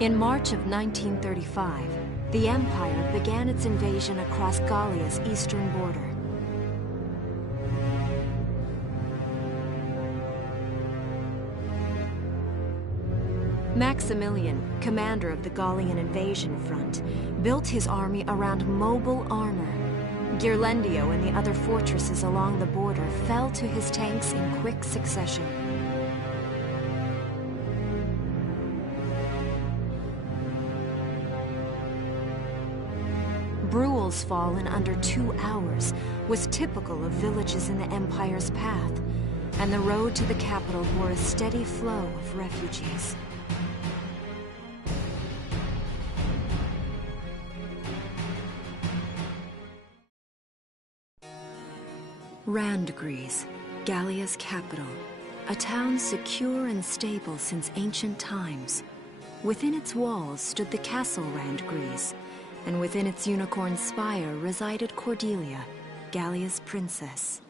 In March of 1935, the Empire began its invasion across Gallia's eastern border. Maximilian, commander of the Gallian invasion front, built his army around mobile armor. Ghirlandaio and the other fortresses along the border fell to his tanks in quick succession. Bruhl's fall in under 2 hours was typical of villages in the Empire's path, and the road to the capital bore a steady flow of refugees. Randgries, Gallia's capital, a town secure and stable since ancient times. Within its walls stood the castle Randgries, and within its unicorn spire resided Cordelia, Gallia's princess.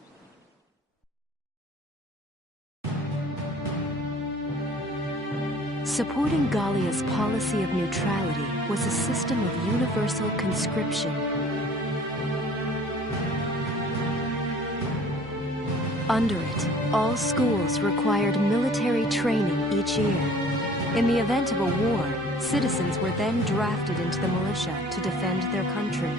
Supporting Gallia's policy of neutrality was a system of universal conscription. Under it, all schools required military training each year. In the event of a war, citizens were then drafted into the militia to defend their country.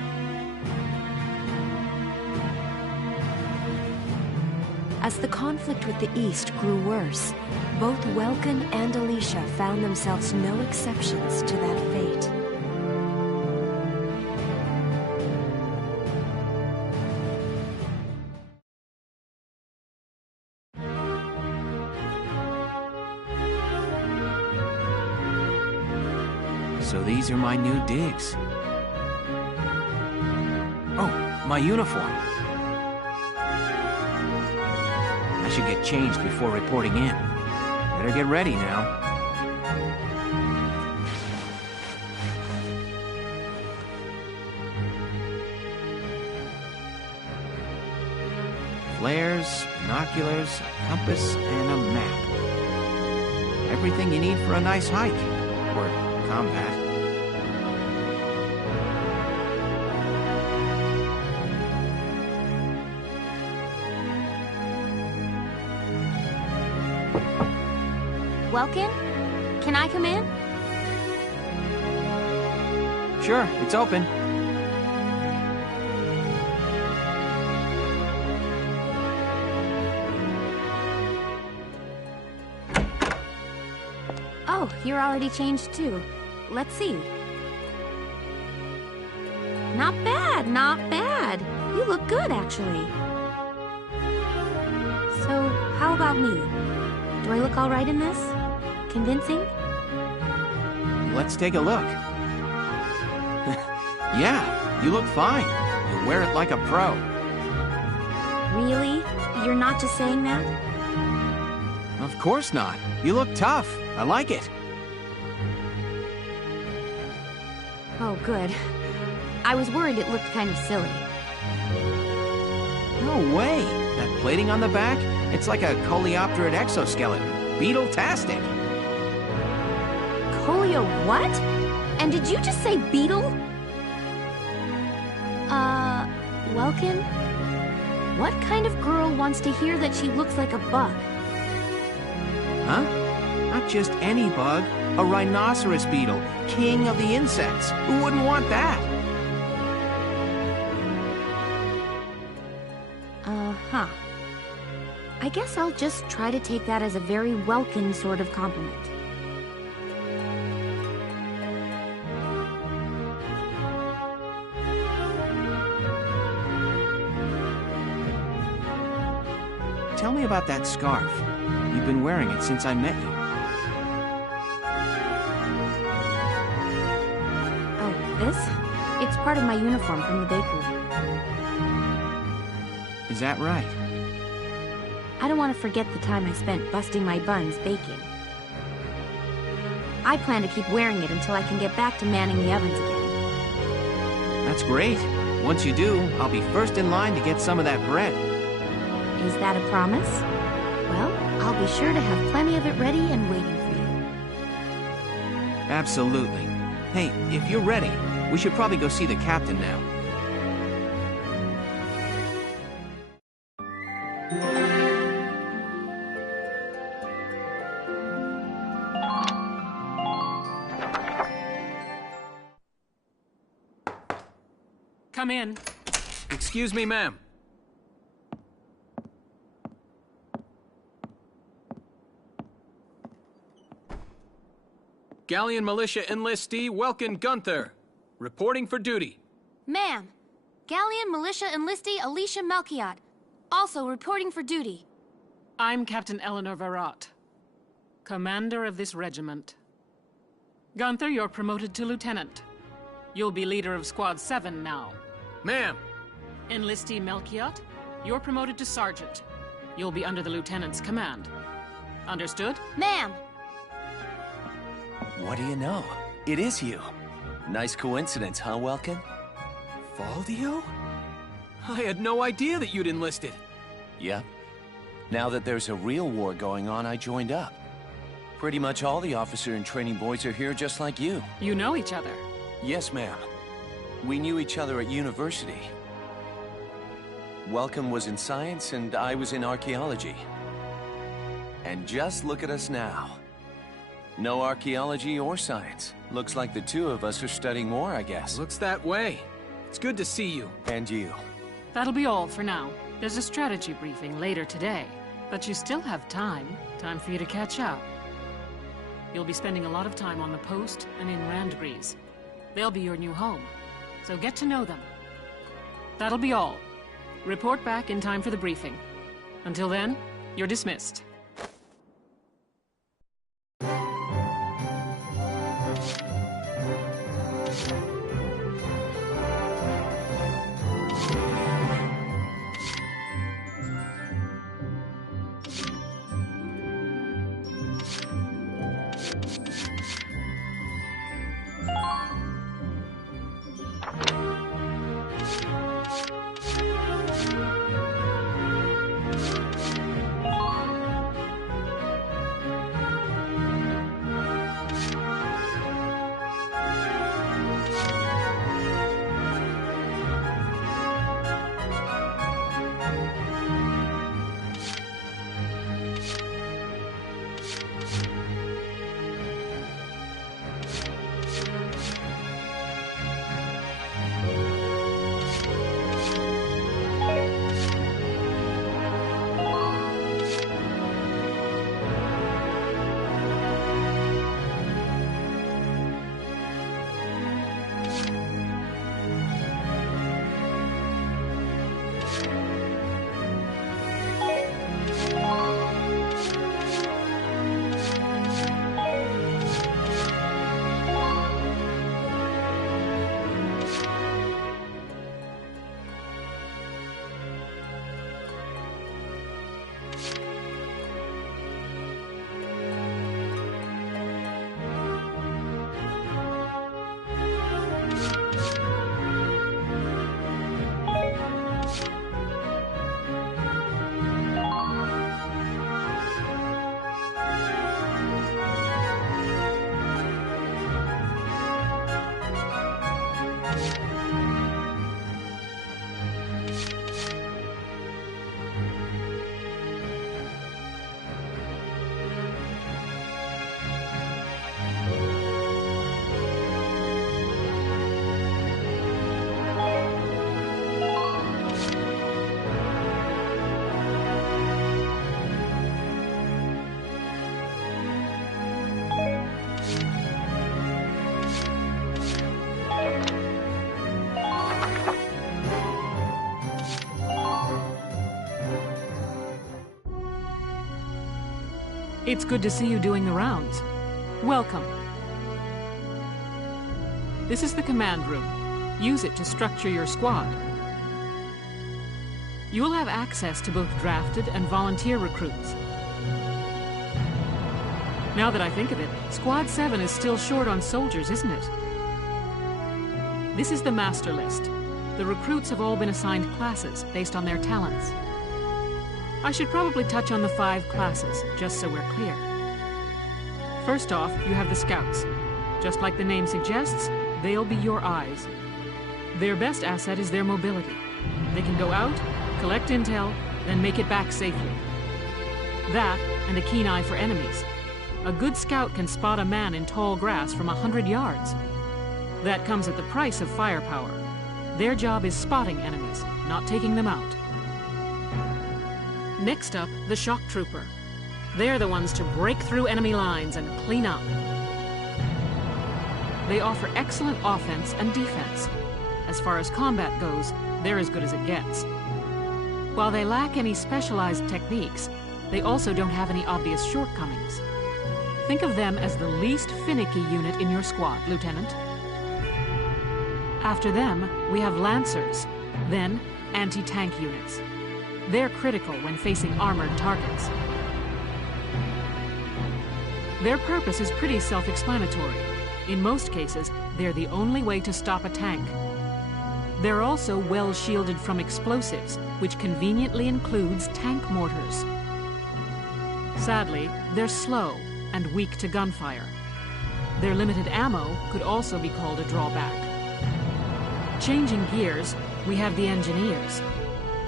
As the conflict with the East grew worse, both Welkin and Alicia found themselves no exceptions to that fate. So these are my new digs. Oh, my uniform. I should get changed before reporting in. Better get ready now. Flares, binoculars, a compass, and a map. Everything you need for a nice hike. Or combat. Welkin? Can I come in? Sure, it's open. Oh, you're already changed too. Let's see. Not bad, not bad. You look good, actually. So, how about me? Do I look all right in this? Convincing? Let's take a look. Yeah, you look fine. You wear it like a pro. Really? You're not just saying that? Of course not. You look tough. I like it. Oh, good. I was worried it looked kind of silly. No way. That plating on the back? It's like a coleopterate exoskeleton. Beetle-tastic. Coleo what? And did you just say beetle? Welkin? What kind of girl wants to hear that she looks like a bug? Huh? Not just any bug. A rhinoceros beetle. King of the insects. Who wouldn't want that? Uh-huh. I guess I'll just try to take that as a very Welkin sort of compliment. Tell me about that scarf. You've been wearing it since I met you. Oh, this? It's part of my uniform from the bakery. Is that right? I don't want to forget the time I spent busting my buns baking. I plan to keep wearing it until I can get back to manning the ovens again. That's great. Once you do, I'll be first in line to get some of that bread. Is that a promise? Well, I'll be sure to have plenty of it ready and waiting for you. Absolutely. Hey, if you're ready, we should probably go see the captain now. Come in. Excuse me, ma'am. Galleon Militia Enlistee Welkin Gunther, reporting for duty. Ma'am, Galleon Militia Enlistee Alicia Melchiot, also reporting for duty. I'm Captain Eleanor Varrot, commander of this regiment. Gunther, you're promoted to lieutenant. You'll be leader of Squad 7 now. Ma'am! Enlistee Melchiot, you're promoted to sergeant. You'll be under the lieutenant's command. Understood? Ma'am! What do you know? It is you. Nice coincidence, huh, Welkin? Valdio? I had no idea that you'd enlisted. Yep. Now that there's a real war going on, I joined up. Pretty much all the officer and training boys are here just like you. You know each other? Yes, ma'am. We knew each other at university. Welcome was in science and I was in archaeology. And just look at us now. No archaeology or science. Looks like the two of us are studying war, I guess. Looks that way. It's good to see you. And you. That'll be all for now. There's a strategy briefing later today. But you still have time. Time for you to catch up. You'll be spending a lot of time on the post and in Randgrease. They'll be your new home. So get to know them. That'll be all. Report back in time for the briefing. Until then, you're dismissed. It's good to see you doing the rounds. Welcome. This is the command room. Use it to structure your squad. You will have access to both drafted and volunteer recruits. Now that I think of it, Squad 7 is still short on soldiers, isn't it? This is the master list. The recruits have all been assigned classes based on their talents. I should probably touch on the 5 classes, just so we're clear. First off, you have the Scouts. Just like the name suggests, they'll be your eyes. Their best asset is their mobility. They can go out, collect intel, then make it back safely. That, and a keen eye for enemies. A good scout can spot a man in tall grass from 100 yards. That comes at the price of firepower. Their job is spotting enemies, not taking them out. Next up, the shock trooper. They're the ones to break through enemy lines and clean up. They offer excellent offense and defense. As far as combat goes, they're as good as it gets. While they lack any specialized techniques, they also don't have any obvious shortcomings. Think of them as the least finicky unit in your squad, Lieutenant. After them, we have Lancers, then anti-tank units. They're critical when facing armored targets. Their purpose is pretty self-explanatory. In most cases, they're the only way to stop a tank. They're also well shielded from explosives, which conveniently includes tank mortars. Sadly, they're slow and weak to gunfire. Their limited ammo could also be called a drawback. Changing gears, we have the Engineers.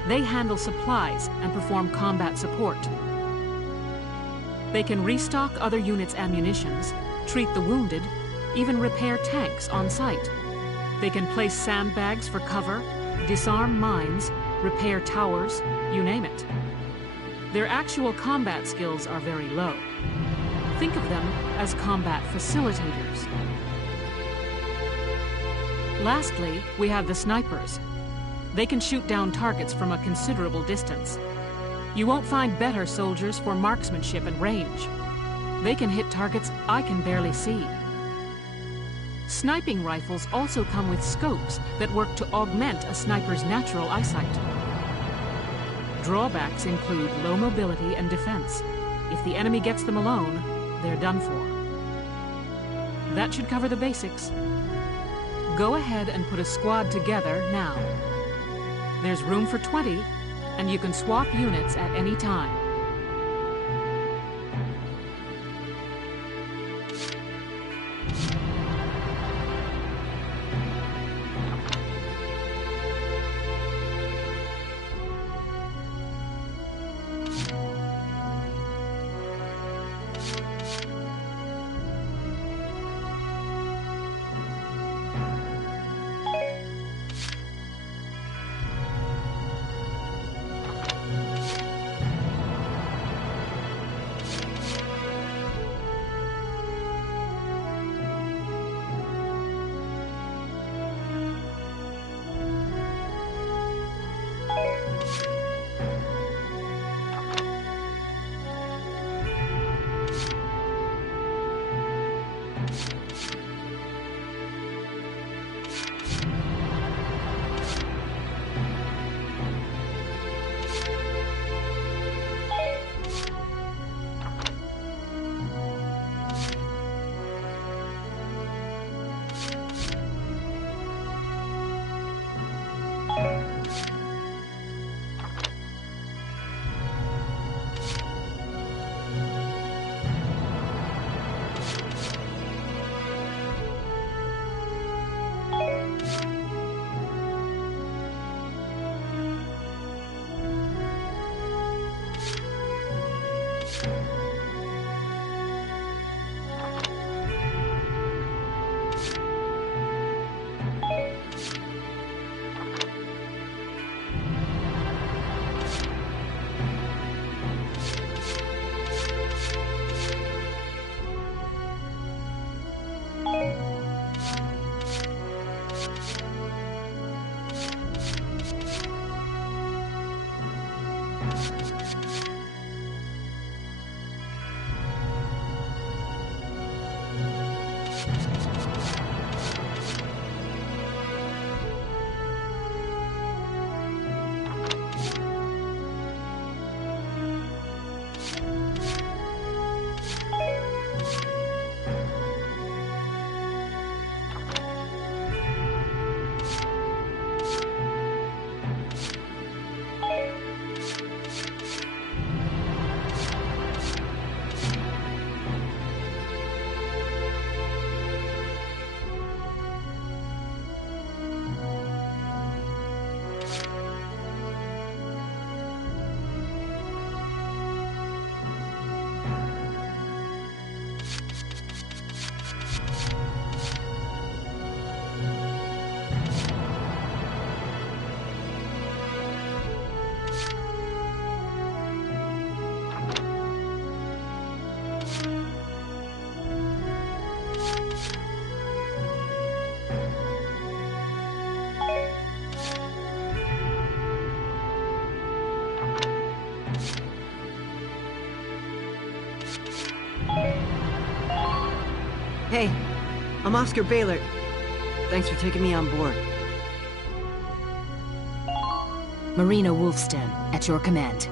They handle supplies and perform combat support. They can restock other units' ammunitions, treat the wounded, even repair tanks on site. They can place sandbags for cover, disarm mines, repair towers, you name it. Their actual combat skills are very low. Think of them as combat facilitators. Lastly, we have the Snipers. They can shoot down targets from a considerable distance. You won't find better soldiers for marksmanship and range. They can hit targets I can barely see. Sniping rifles also come with scopes that work to augment a sniper's natural eyesight. Drawbacks include low mobility and defense. If the enemy gets them alone, they're done for. That should cover the basics. Go ahead and put a squad together now. There's room for 20, and you can swap units at any time. Hey, I'm Oscar Baylor. Thanks for taking me on board. Marina Wolfston, at your command.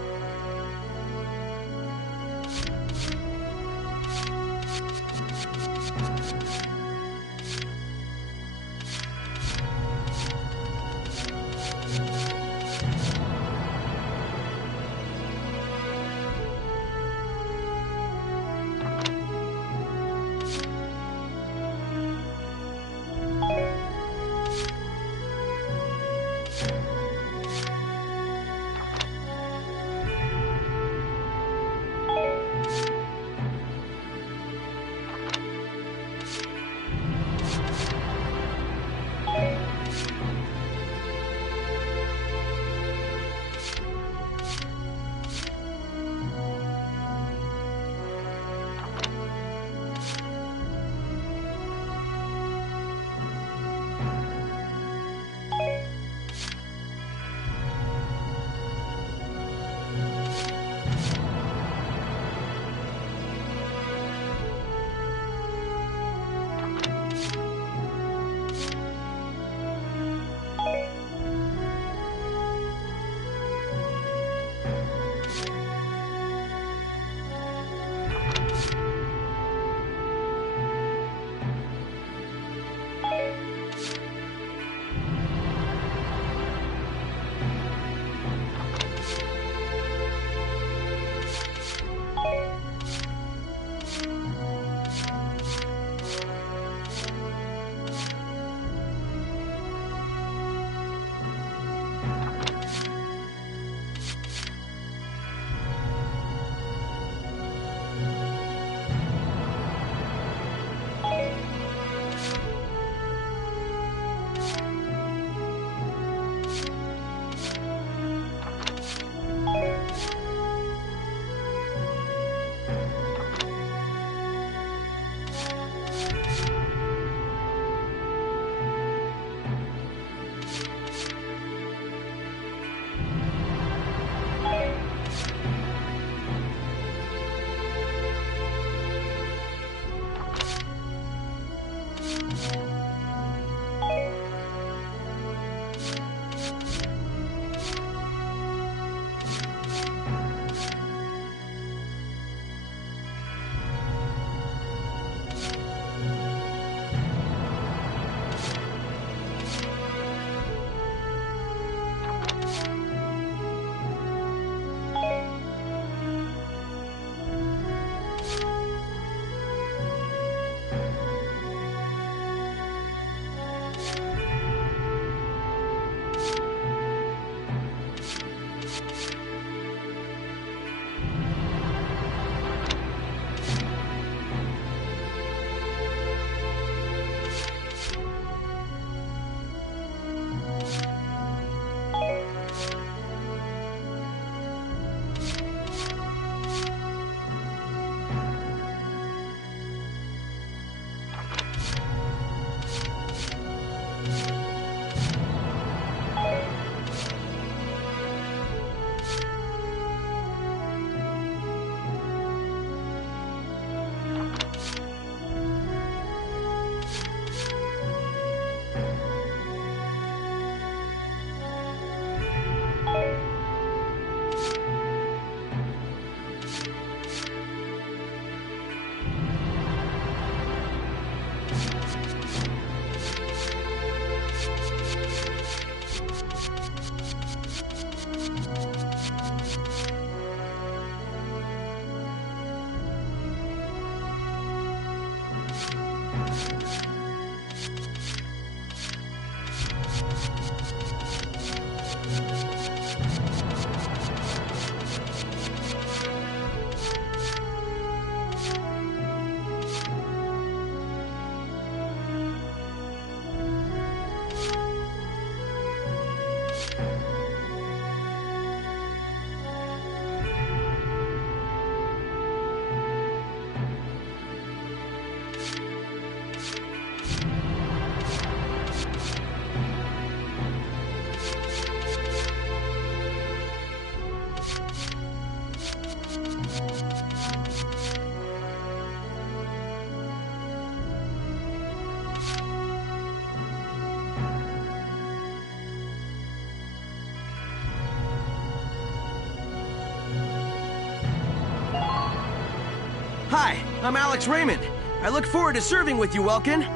Hi, I'm Alex Raymond. I look forward to serving with you, Welkin.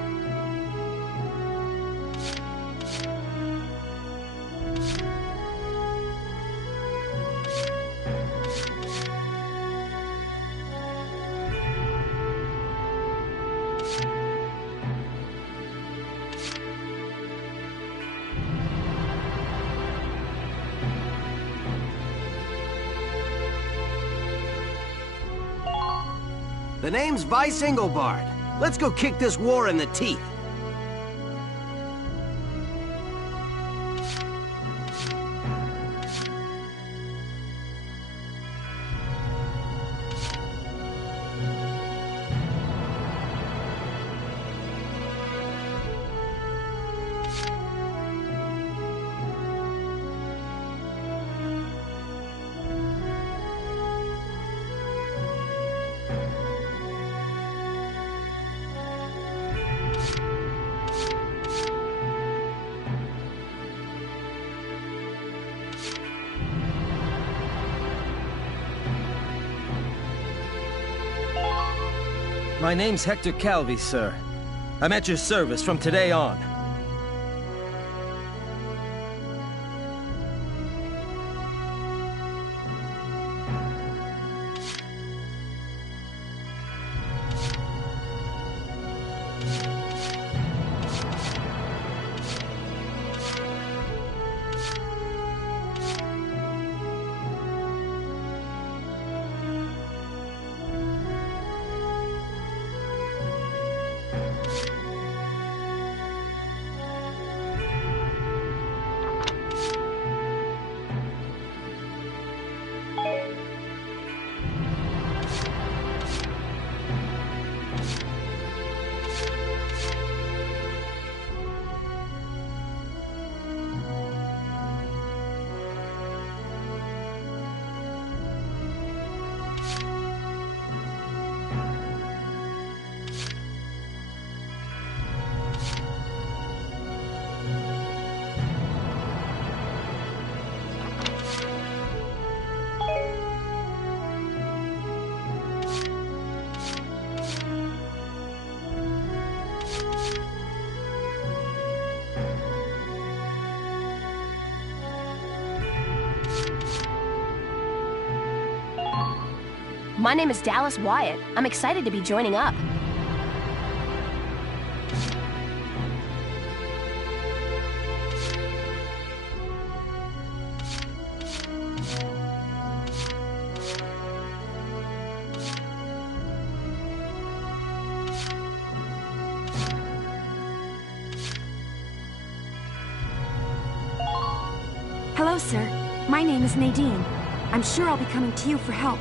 The name's Vice Engelbard. Let's go kick this war in the teeth. My name's Hector Calvi, sir. I'm at your service from today on. My name is Dallas Wyatt. I'm excited to be joining up. Hello, sir. My name is Nadine. I'm sure I'll be coming to you for help.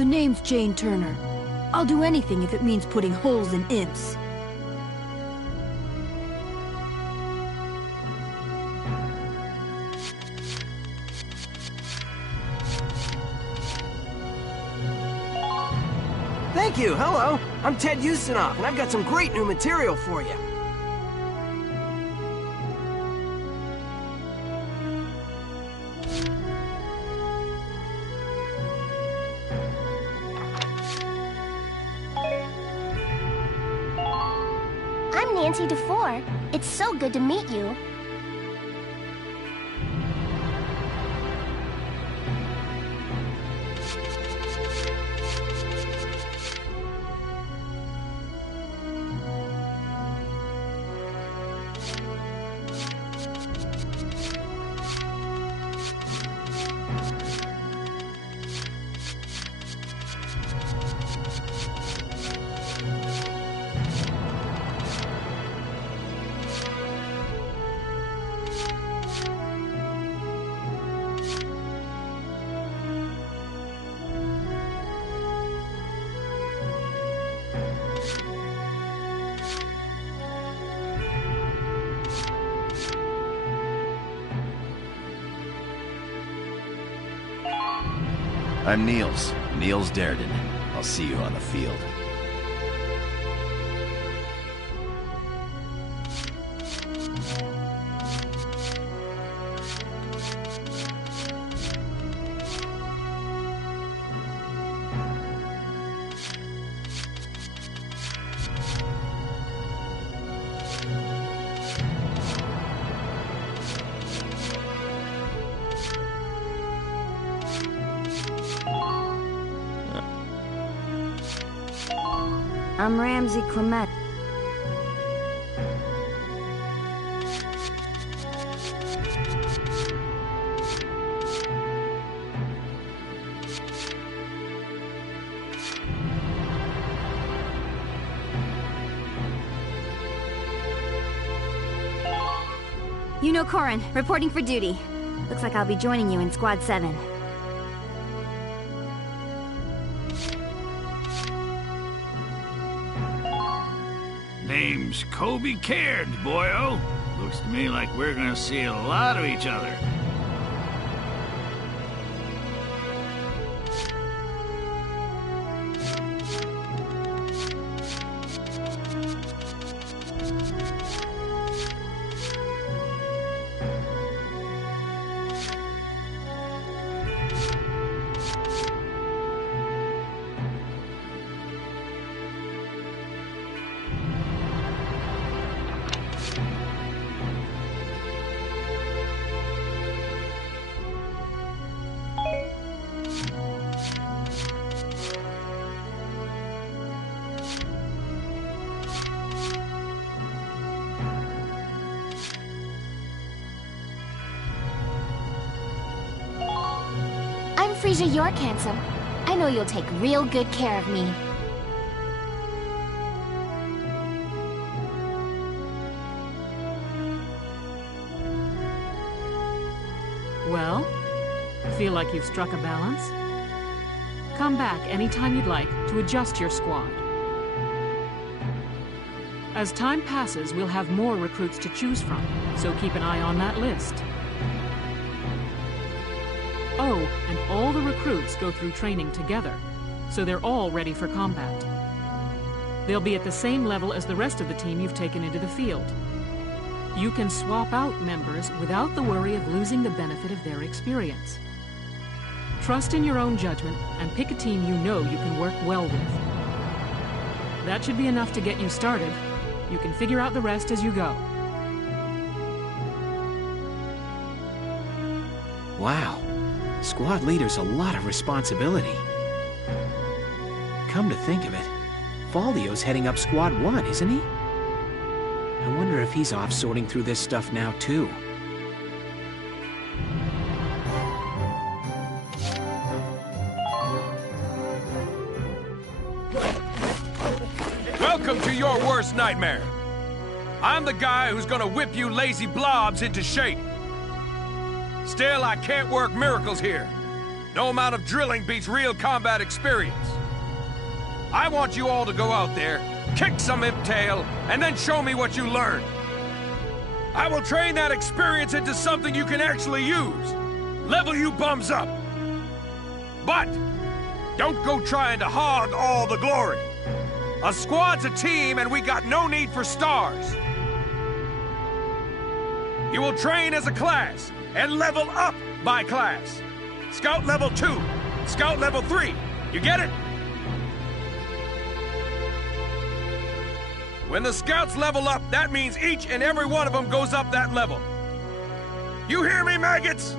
The name's Jane Turner. I'll do anything if it means putting holes in imps. Thank you, hello. I'm Ted Ustinov, and I've got some great new material for you. Nancy DeFore. It's so good to meet you. I'm Niels Darden. I'll see you on the field. I'm Ramsey Clement. Corin, reporting for duty. Looks like I'll be joining you in Squad 7. Name's Kobe Cairns, boyo. Looks to me like we're gonna see a lot of each other. Frisia, you're handsome. I know you'll take real good care of me. Well, feel like you've struck a balance? Come back anytime you'd like to adjust your squad. As time passes, we'll have more recruits to choose from, so keep an eye on that list. Oh, and all the recruits go through training together, so they're all ready for combat. They'll be at the same level as the rest of the team you've taken into the field. You can swap out members without the worry of losing the benefit of their experience. Trust in your own judgment and pick a team you know you can work well with. That should be enough to get you started. You can figure out the rest as you go. Wow. Squad leader's a lot of responsibility. Come to think of it, Faldio's heading up Squad 1, isn't he? I wonder if he's off sorting through this stuff now, too. Welcome to your worst nightmare. I'm the guy who's gonna whip you lazy blobs into shape. Still, I can't work miracles here. No amount of drilling beats real combat experience. I want you all to go out there, kick some imp tail, and then show me what you learned. I will train that experience into something you can actually use. Level you bums up. But don't go trying to hog all the glory. A squad's a team, and we got no need for stars. You will train as a class, and level up by class. Scout level 2, Scout level 3. You get it? When the scouts level up, that means each and every one of them goes up that level. You hear me, maggots?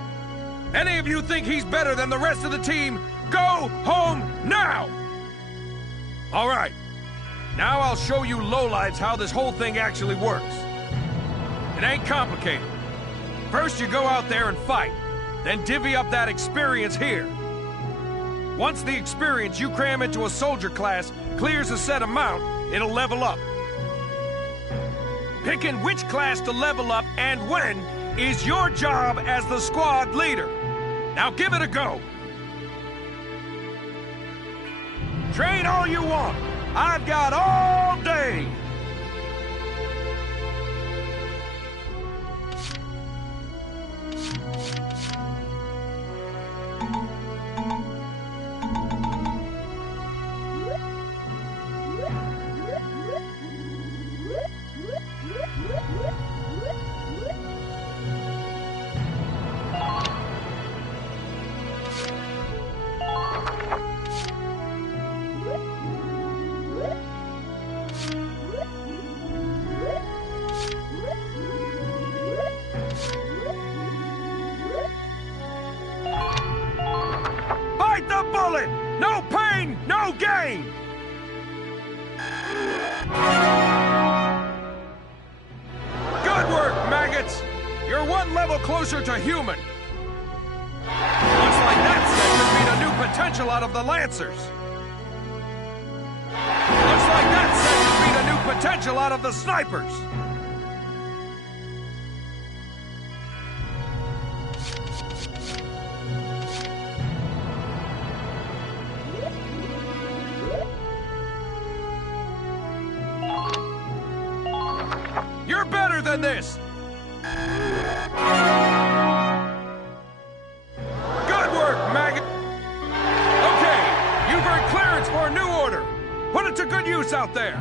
Any of you think he's better than the rest of the team, go home now! All right. Now I'll show you lowlights how this whole thing actually works. It ain't complicated. First you go out there and fight, then divvy up that experience here. Once the experience you cram into a soldier class clears a set amount, it'll level up. Picking which class to level up and when is your job as the squad leader. Now give it a go. Train all you want. I've got all day. No pain, no gain! Good work, maggots! You're one level closer to human. Looks like that set could beat a new potential out of the Lancers. Looks like that set could beat a new potential out of the Snipers. You're better than this! Good work, maggot! Okay, you've earned clearance for a new order. Put it to good use out there.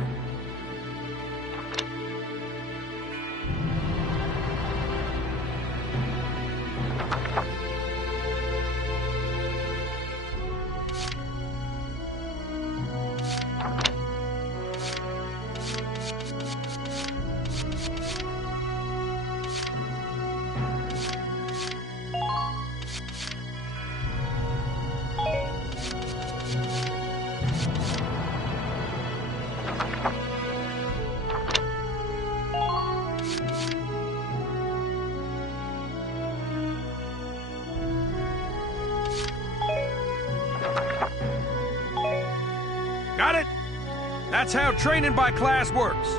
Got it? That's how training by class works.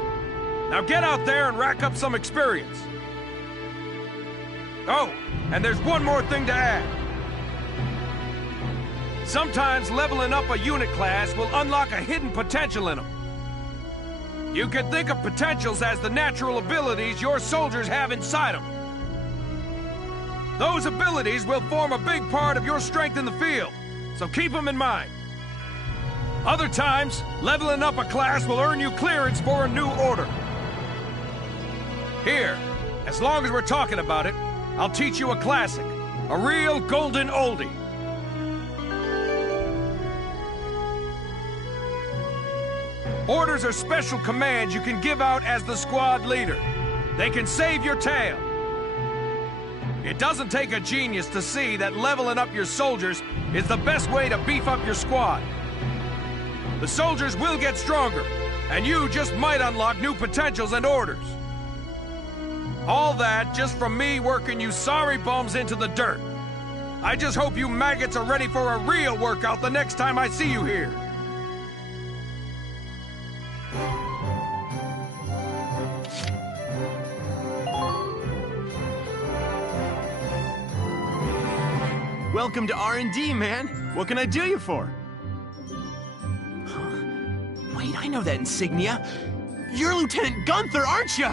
Now get out there and rack up some experience. Oh, and there's one more thing to add. Sometimes leveling up a unit class will unlock a hidden potential in them. You can think of potentials as the natural abilities your soldiers have inside them. Those abilities will form a big part of your strength in the field, so keep them in mind. Other times, leveling up a class will earn you clearance for a new order. Here, as long as we're talking about it, I'll teach you a classic, a real golden oldie. Orders are special commands you can give out as the squad leader. They can save your tail. It doesn't take a genius to see that leveling up your soldiers is the best way to beef up your squad. The soldiers will get stronger, and you just might unlock new potentials and orders. All that just from me working you sorry bums into the dirt. I just hope you maggots are ready for a real workout the next time I see you here. Welcome to R&D, man. What can I do you for? Wait, I know that insignia. You're Lieutenant Gunther, aren't you?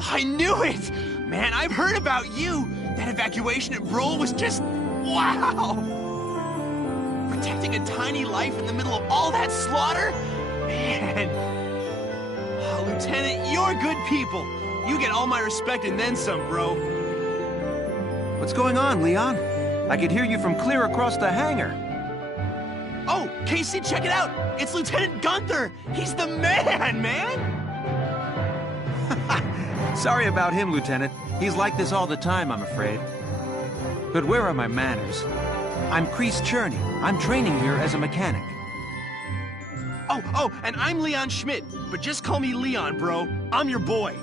I knew it! Man, I've heard about you. That evacuation at Brol was just... wow! Protecting a tiny life in the middle of all that slaughter? Man. Oh, Lieutenant, you're good people. You get all my respect and then some, bro. What's going on, Leon? I could hear you from clear across the hangar. Oh, Casey, check it out! It's Lieutenant Gunther! He's the man, man! Sorry about him, Lieutenant. He's like this all the time, I'm afraid. But where are my manners? I'm Kreese Cherney. I'm training here as a mechanic. Oh, and I'm Leon Schmidt, but just call me Leon, bro. I'm your boy.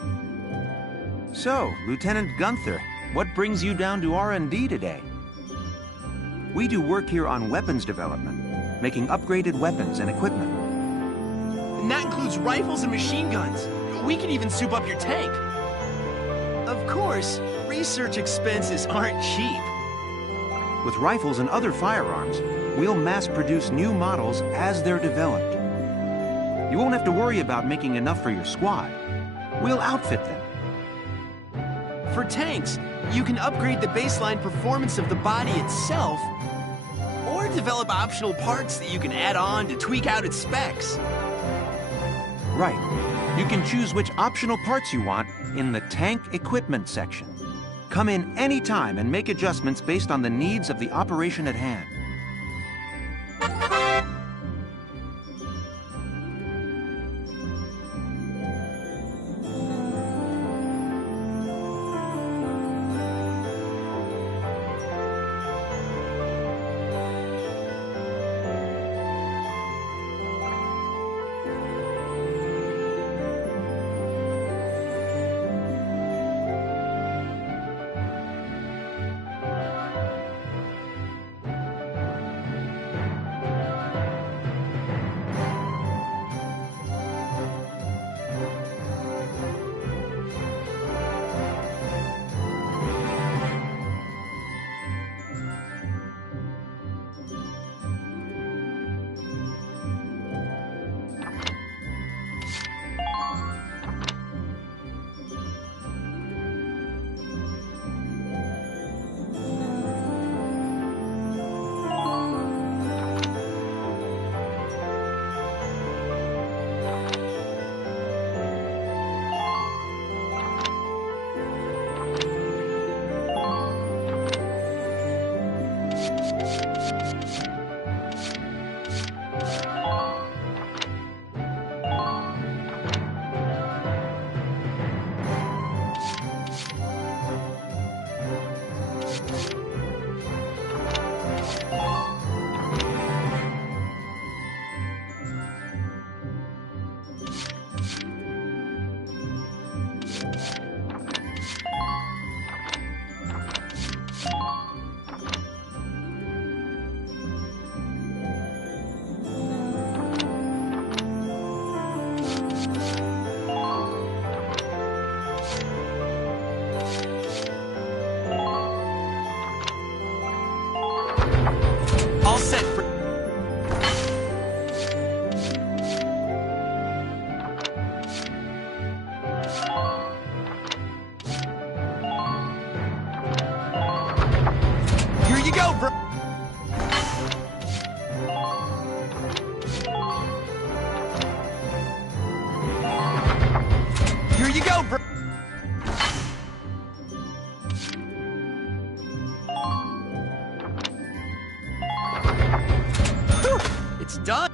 So, Lieutenant Gunther, what brings you down to R&D today? We do work here on weapons development, making upgraded weapons and equipment. And that includes rifles and machine guns. We can even soup up your tank. Of course, research expenses aren't cheap. With rifles and other firearms, we'll mass-produce new models as they're developed. You won't have to worry about making enough for your squad. We'll outfit them. For tanks, you can upgrade the baseline performance of the body itself, or develop optional parts that you can add on to tweak out its specs. Right. You can choose which optional parts you want in the tank equipment section. Come in any time and make adjustments based on the needs of the operation at hand. It's done.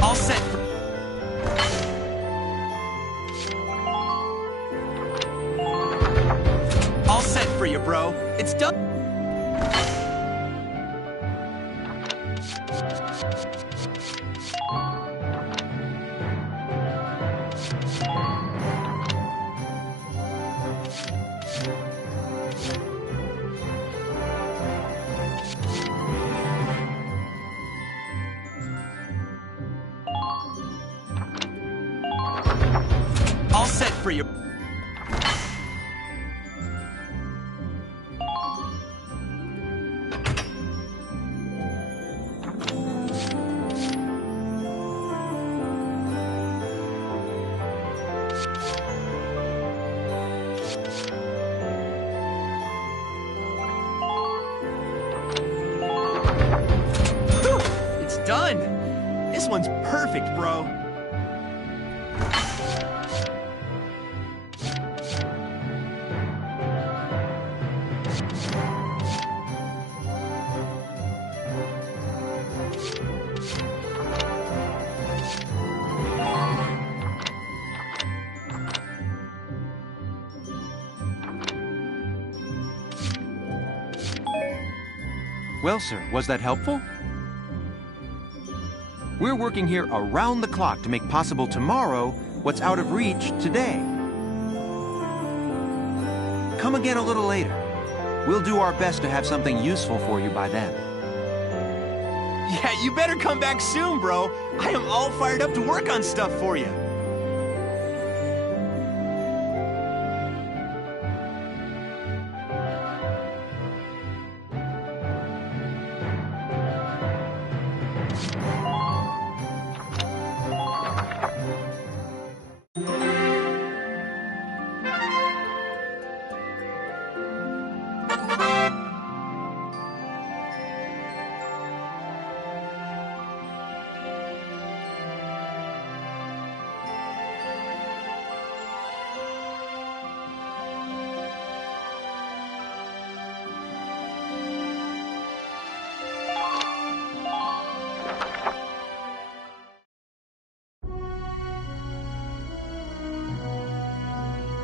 All set for... All set for you, bro. It's done. All set for you. It's done. This one's perfect, bro. Well, sir, was that helpful? We're working here around the clock to make possible tomorrow what's out of reach today. Come again a little later. We'll do our best to have something useful for you by then. Yeah, you better come back soon, bro. I am all fired up to work on stuff for you.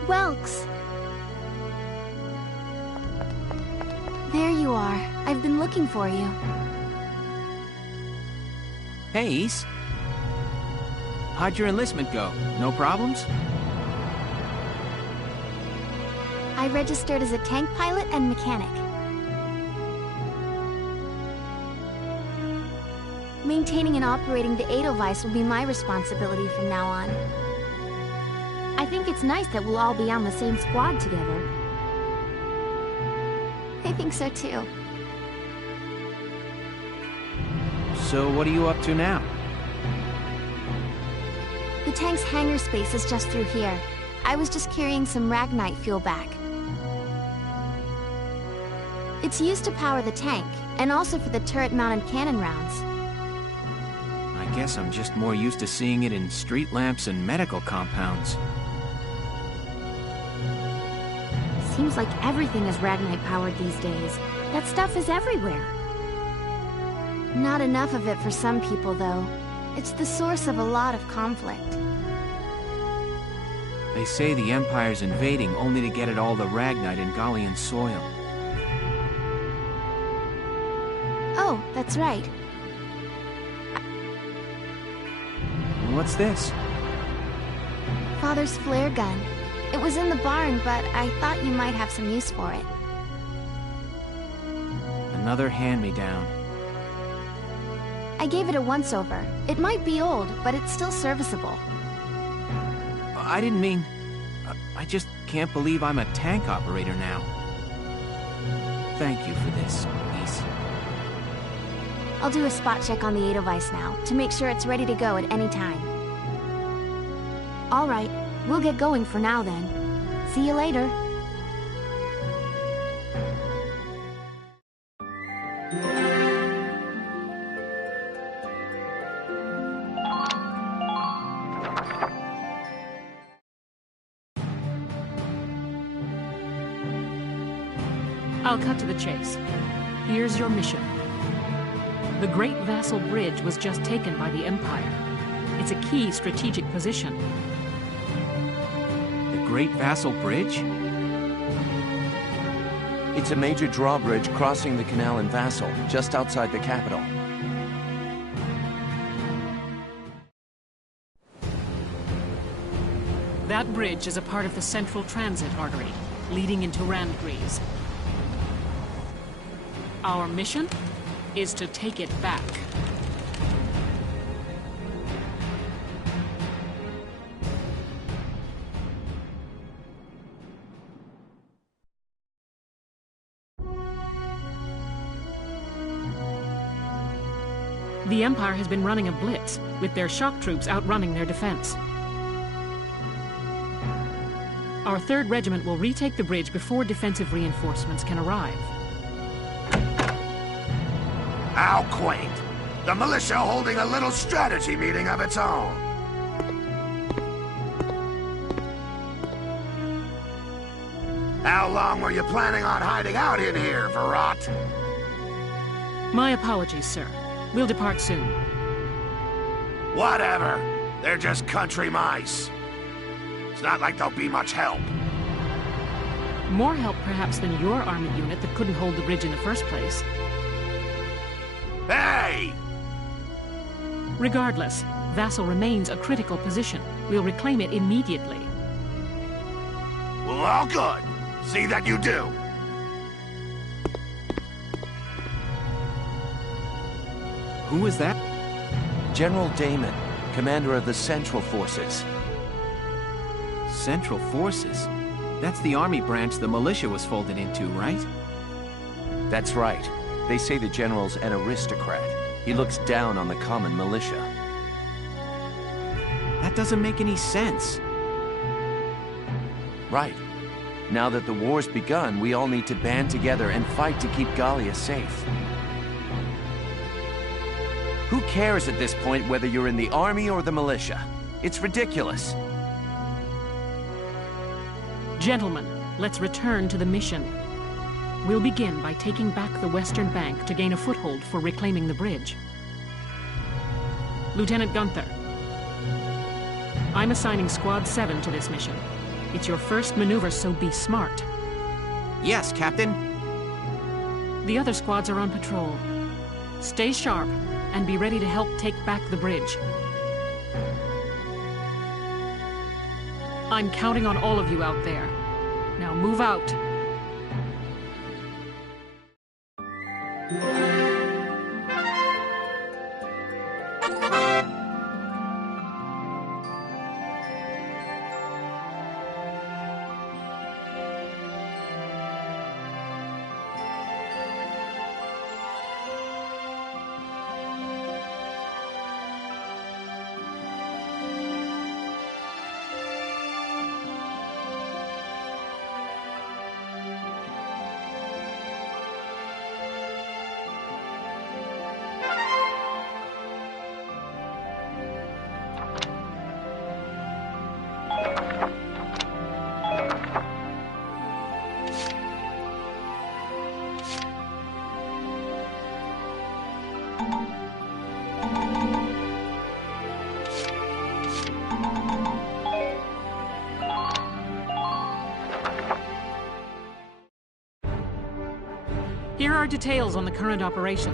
Welks! There you are. I've been looking for you. Hey, Ace. How'd your enlistment go? No problems? I registered as a tank pilot and mechanic. Maintaining and operating the Edelweiss will be my responsibility from now on. I think it's nice that we'll all be on the same squad together. I think so too. So what are you up to now? The tank's hangar space is just through here. I was just carrying some Ragnite fuel back. It's used to power the tank, and also for the turret-mounted cannon rounds. I guess I'm just more used to seeing it in street lamps and medical compounds. Seems like everything is Ragnite-powered these days. That stuff is everywhere. Not enough of it for some people, though. It's the source of a lot of conflict. They say the Empire's invading only to get at all the Ragnite in Gallian soil. Oh, that's right. What's this? Father's flare gun. It was in the barn, but I thought you might have some use for it. Another hand-me-down. I gave it a once-over. It might be old, but it's still serviceable. I didn't mean... I just can't believe I'm a tank operator now. Thank you for this, Ace. I'll do a spot check on the Edelweiss now, to make sure it's ready to go at any time. All right, we'll get going for now then. See you later. I'll cut to the chase. Here's your mission. The Great Vassal Bridge was just taken by the Empire. It's a key strategic position. The Great Vassal Bridge? It's a major drawbridge crossing the canal in Vassal, just outside the capital. That bridge is a part of the central transit artery, leading into Randgries. Our mission is to take it back. The Empire has been running a blitz, with their shock troops outrunning their defense. Our 3rd Regiment will retake the bridge before defensive reinforcements can arrive. How quaint. The militia holding a little strategy meeting of its own. How long were you planning on hiding out in here, Verrot? My apologies, sir. We'll depart soon. Whatever. They're just country mice. It's not like they'll be much help. More help, perhaps, than your army unit that couldn't hold the bridge in the first place. Hey! Regardless, Vassal remains a critical position. We'll reclaim it immediately. Well, all good. See that you do. Who was that? General Damon, commander of the Central Forces. Central Forces? That's the army branch the militia was folded into, right? That's right. They say the general's an aristocrat. He looks down on the common militia. That doesn't make any sense. Right. Now that the war's begun, we all need to band together and fight to keep Gallia safe. Who cares at this point whether you're in the army or the militia? It's ridiculous. Gentlemen, let's return to the mission. We'll begin by taking back the Western Bank to gain a foothold for reclaiming the bridge. Lieutenant Gunther, I'm assigning Squad 7 to this mission. It's your first maneuver, so be smart. Yes, Captain. The other squads are on patrol. Stay sharp, and be ready to help take back the bridge. I'm counting on all of you out there. Now move out. Here are details on the current operation.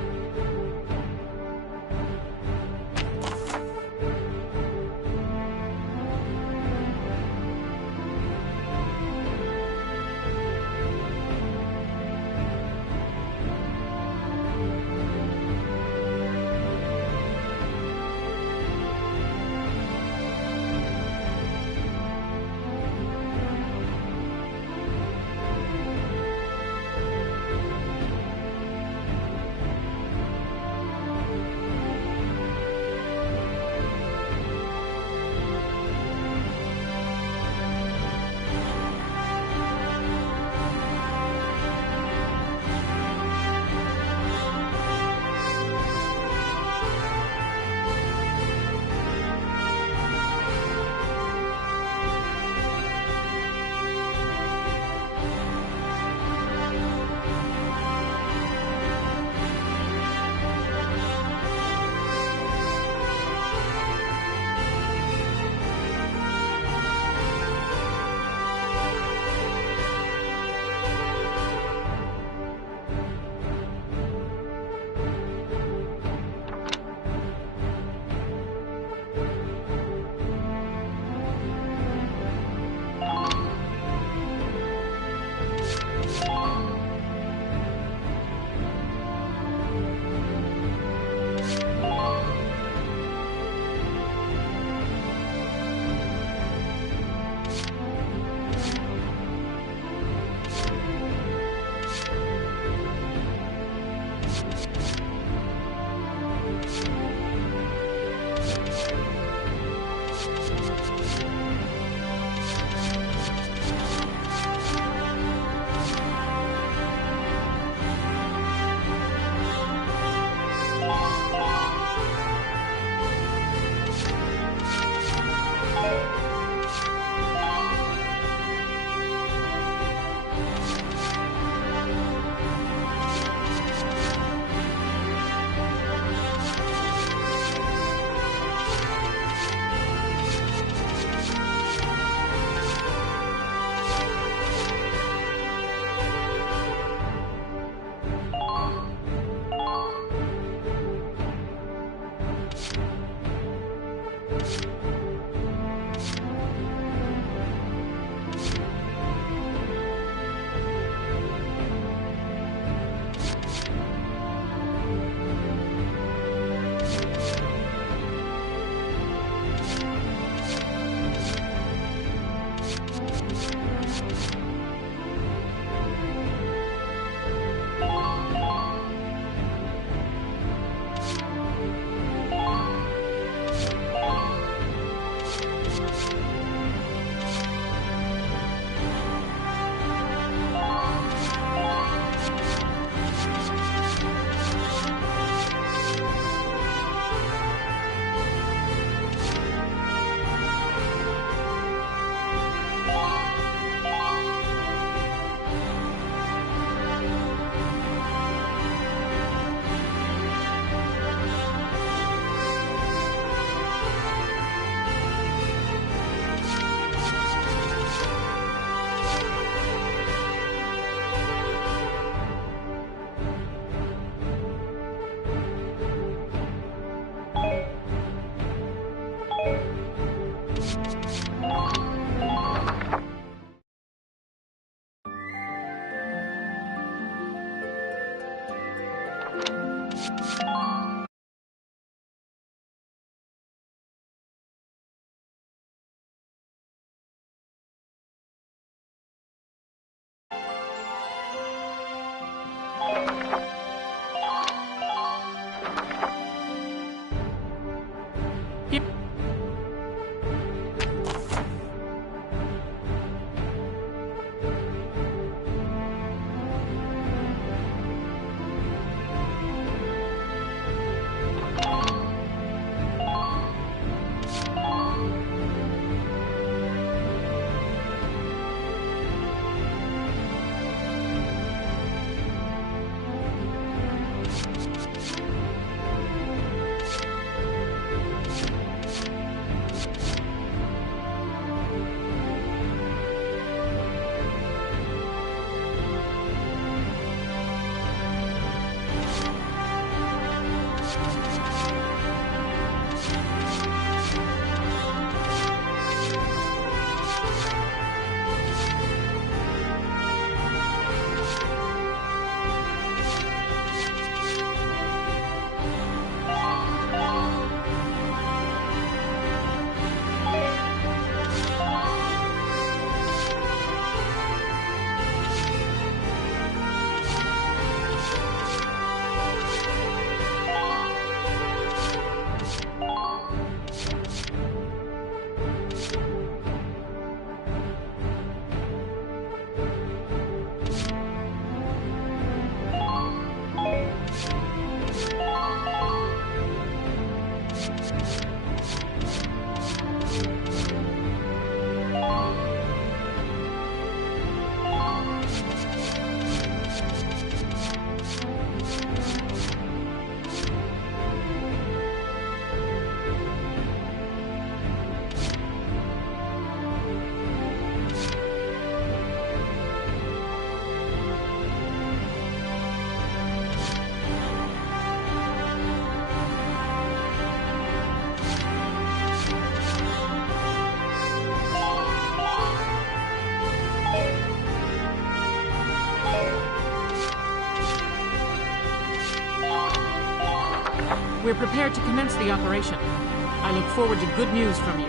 We're prepared to commence the operation. I look forward to good news from you.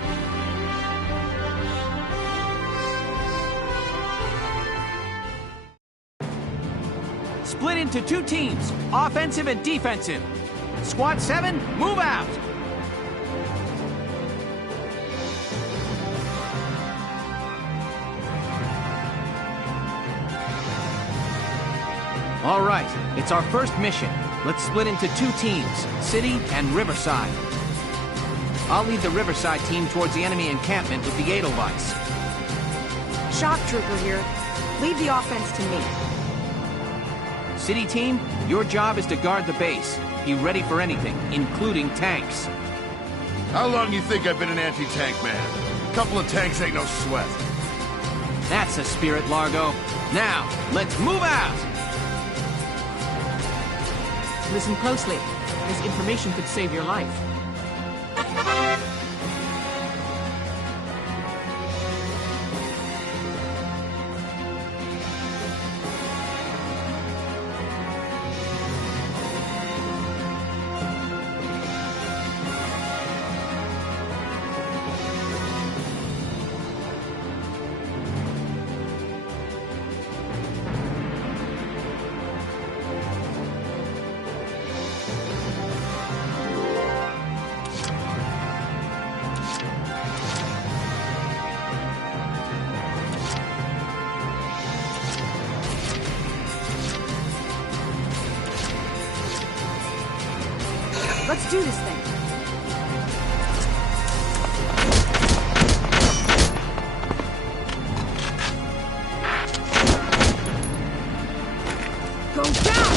Split into 2 teams, offensive and defensive. Squad 7, move out! All right, it's our first mission. Let's split into 2 teams, City and Riverside. I'll lead the Riverside team towards the enemy encampment with the Edelweiss. Shock Trooper here. Leave the offense to me. City team, your job is to guard the base. Be ready for anything, including tanks. How long you think I've been an anti-tank man? A couple of tanks ain't no sweat. That's the spirit, Largo. Now, let's move out! Listen closely. This information could save your life. Let's do this thing. Go down!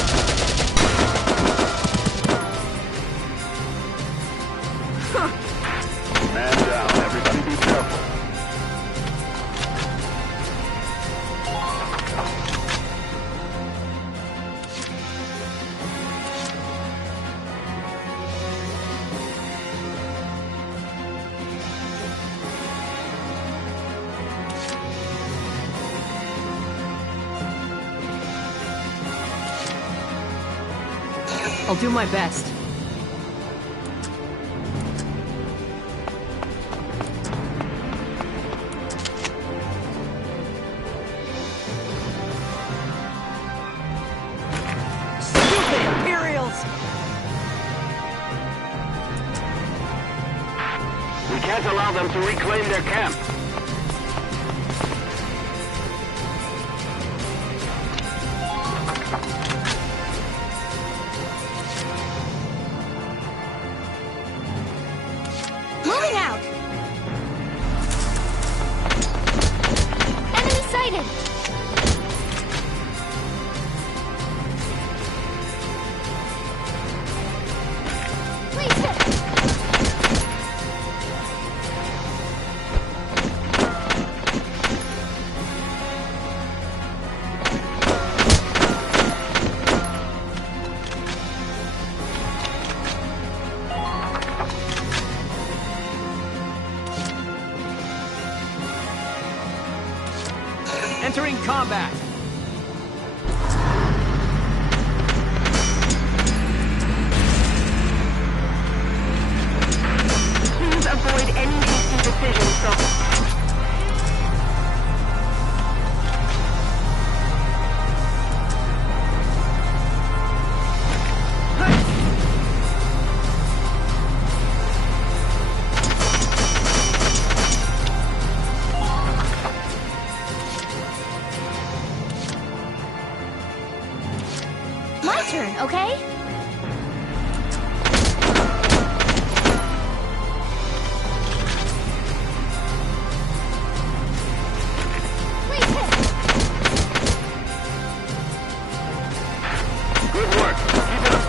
Man down, everybody be careful. I'll do my best. Stupid Imperials! We can't allow them to reclaim their camp. Moving out! Enemy sighted! Please hit! Entering combat. Please avoid any hasty decisions from... My turn, okay? Please hit! Good work. Keep it up.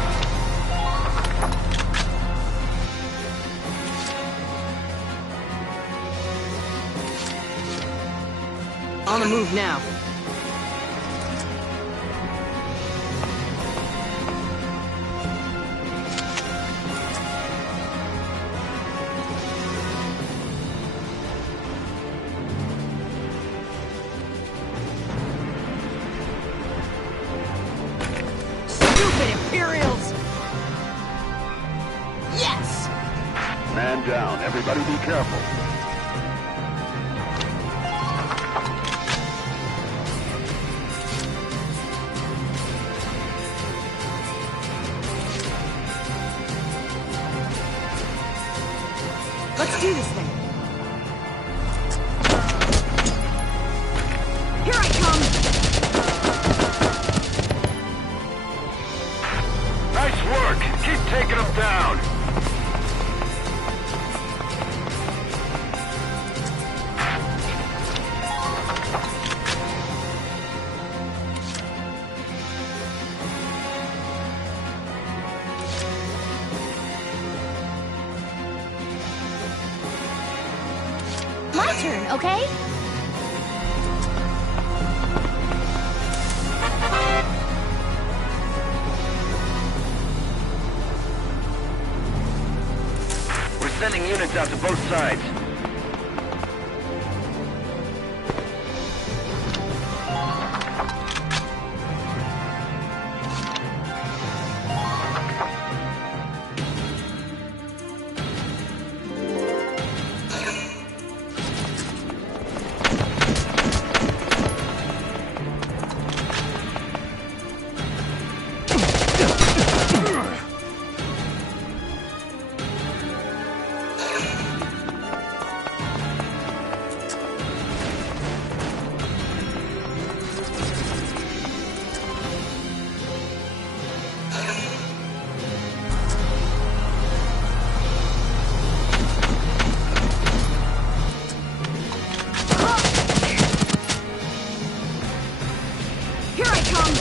On the move now. Stupid Imperials! down. Everybody be careful. Let's do this thing. Here I come! Nice work. Keep taking them down. My turn, okay? We're sending units out to both sides. Here I come!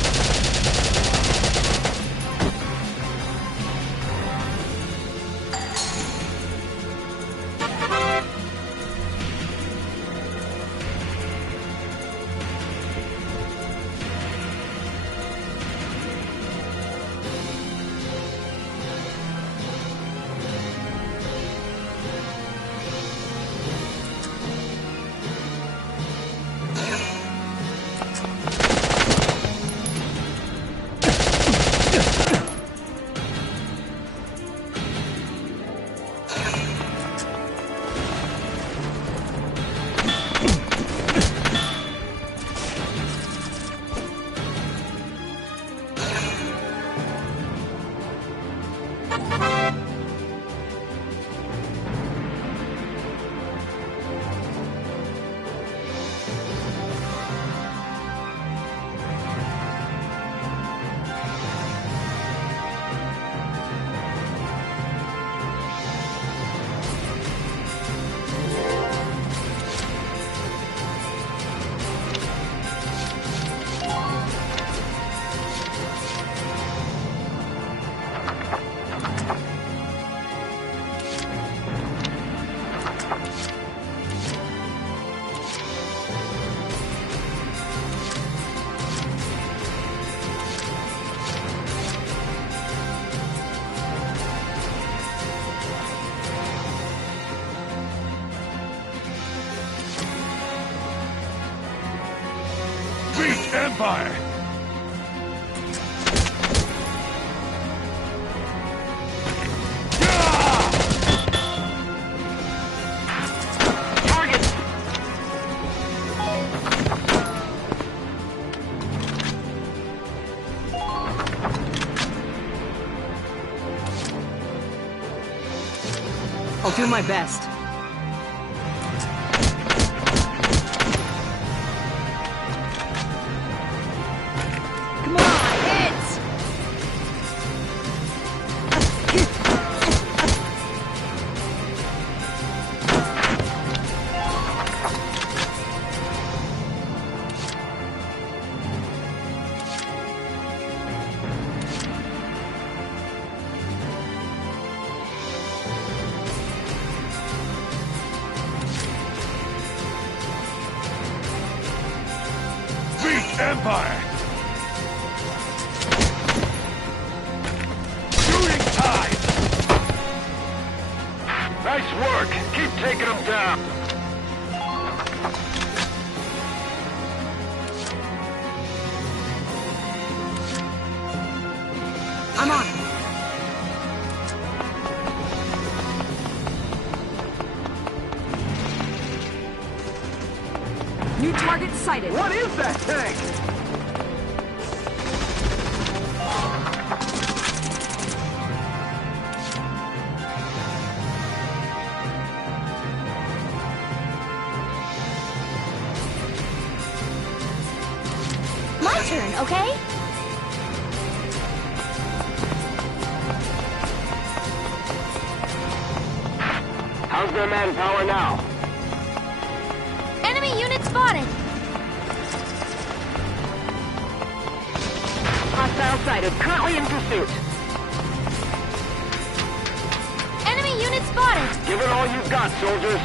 Empire! Target! I'll do my best. Empire! Shooting time! Nice work! Keep taking them down! I'm on it. New target sighted. What is that tank? My turn, okay? How's their manpower now? Enemy unit spotted! Hostile sighted. Currently in pursuit. Enemy unit spotted! Give it all you've got, soldiers.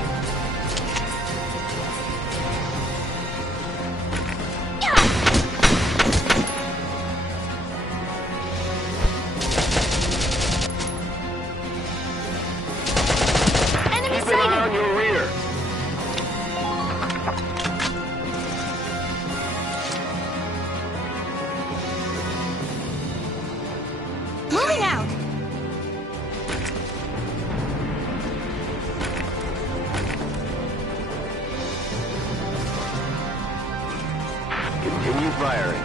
Enemy Keep an eye on sighted! your rear. Moving out! Continue firing.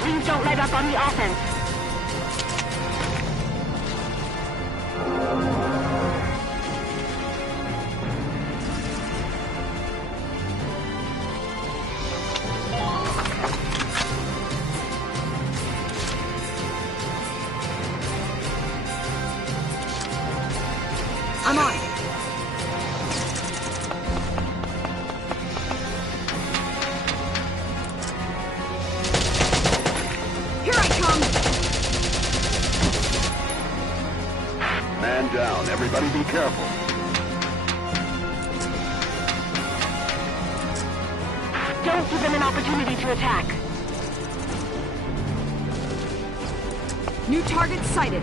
Please don't let up on the offense. I'm on it. Here I come! Man down. Everybody be careful. Don't give them an opportunity to attack. New target sighted.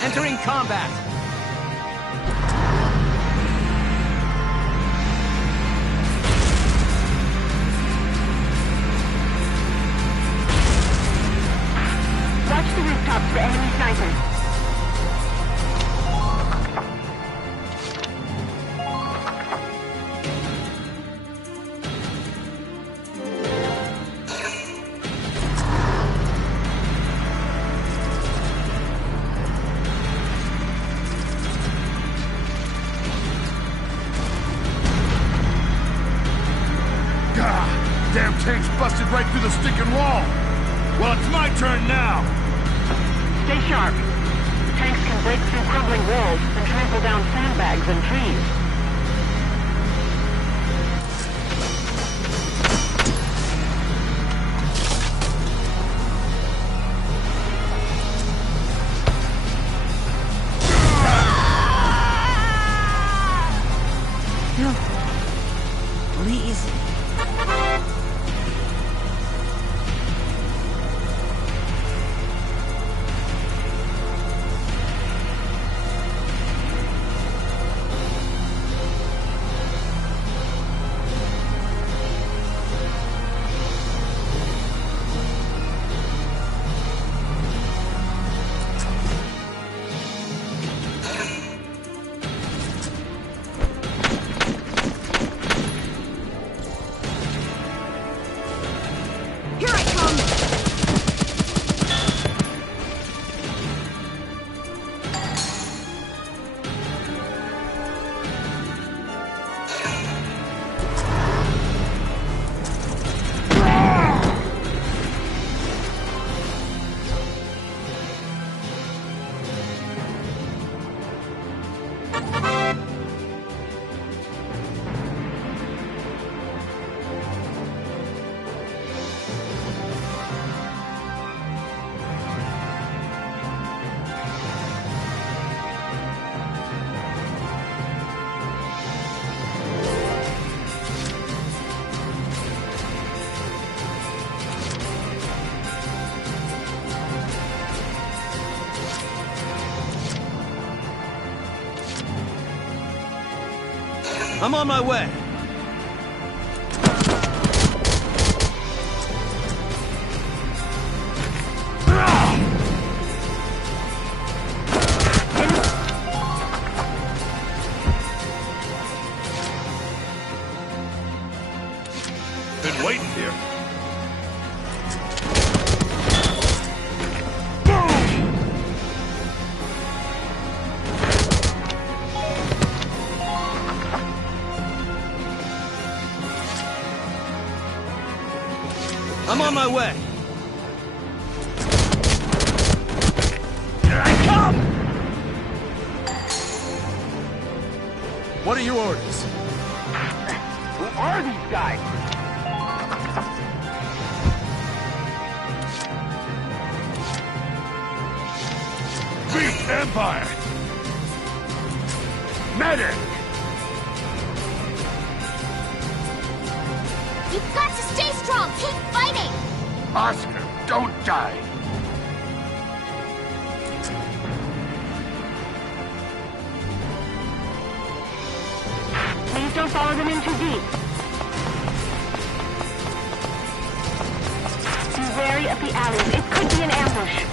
Entering combat. Watch the rooftops for enemy snipers. Gah! Damn tank's busted right through the stinking wall. Well, it's my turn now. Stay sharp. Tanks can break through crumbling walls and trample down sandbags and trees. No. Please. I'm on my way. Been waiting here. I'm on my way. Here I come! What are your orders? Who are these guys? Beat Empire! Medic! You've got to stay strong! Keep fighting! Oscar, don't die! Please don't follow them in too deep. Be wary of the alleys. It could be an ambush.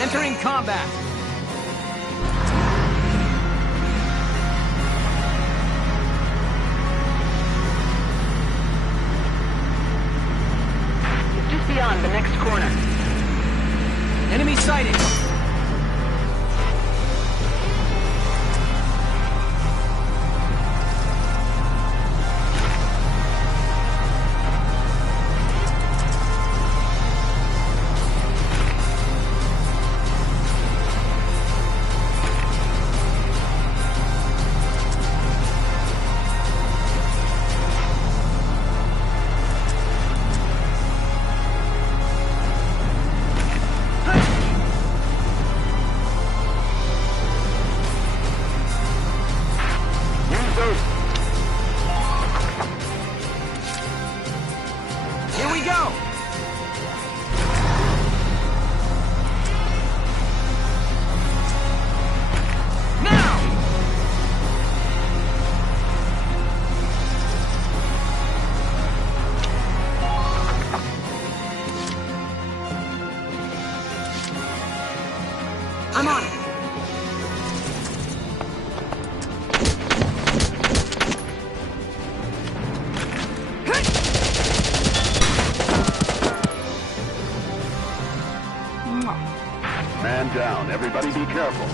Entering combat. It's just beyond the next corner. Enemy sighted. Here we go! Now! I'm on it. Man down. Everybody be careful.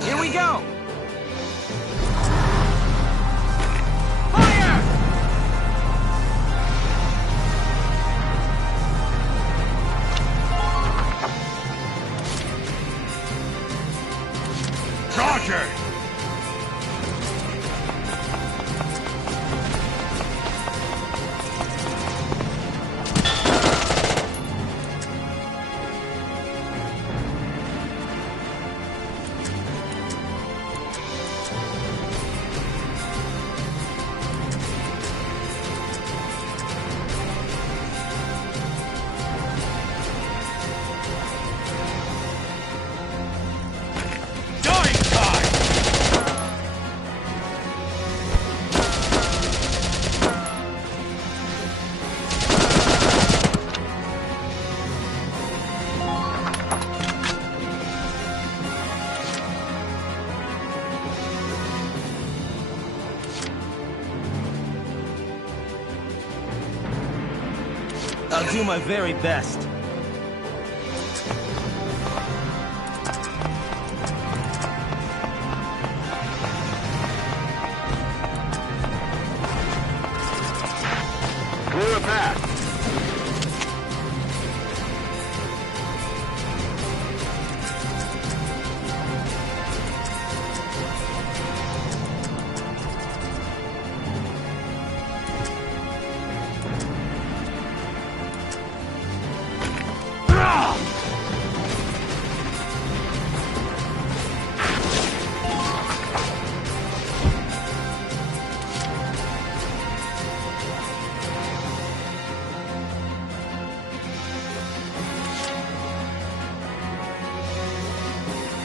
Here we go! Roger! Dying time! I'll do my very best. Clear a path.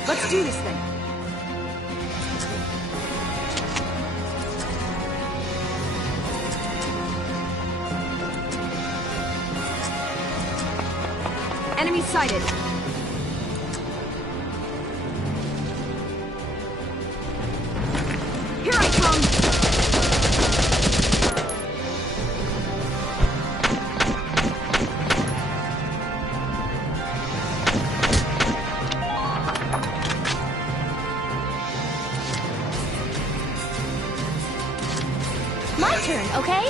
Let's do this thing. Enemy sighted. Here I come! My turn, okay?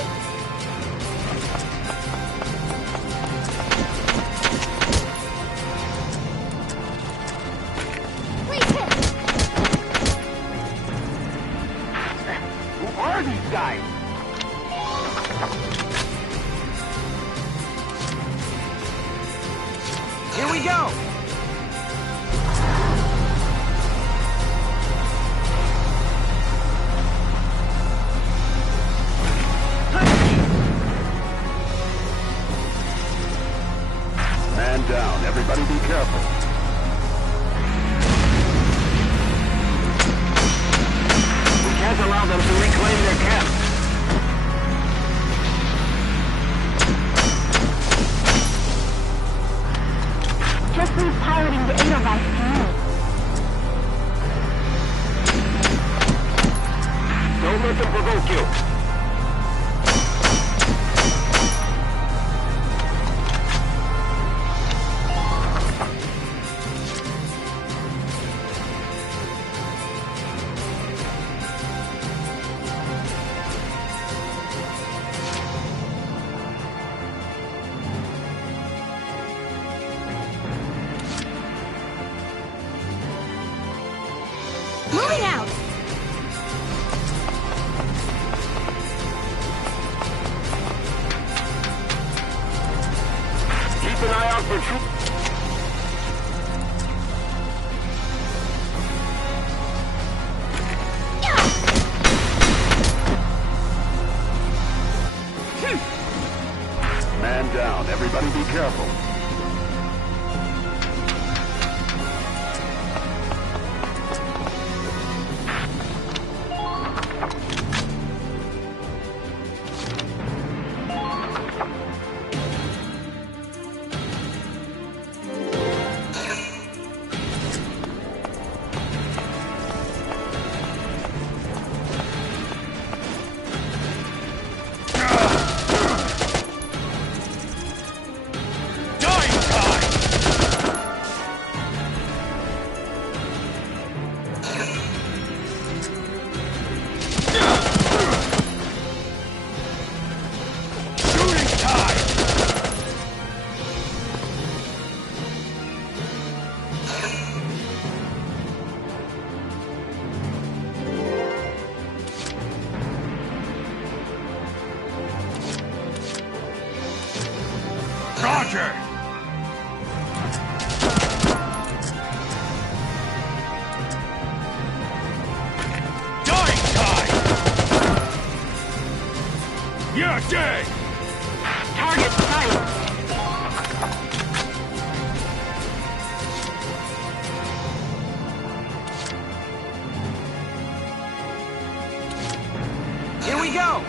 Please hit! Who are these guys? Here we go! Man down. Everybody be careful. We can't allow them to reclaim their camp. Just leave piloting the Edelweiss to me. Don't let them provoke you. Moving out! Keep an eye out for troops. Man down. Everybody be careful. Roger! Dying time! You're dead! Target sight! Here we go!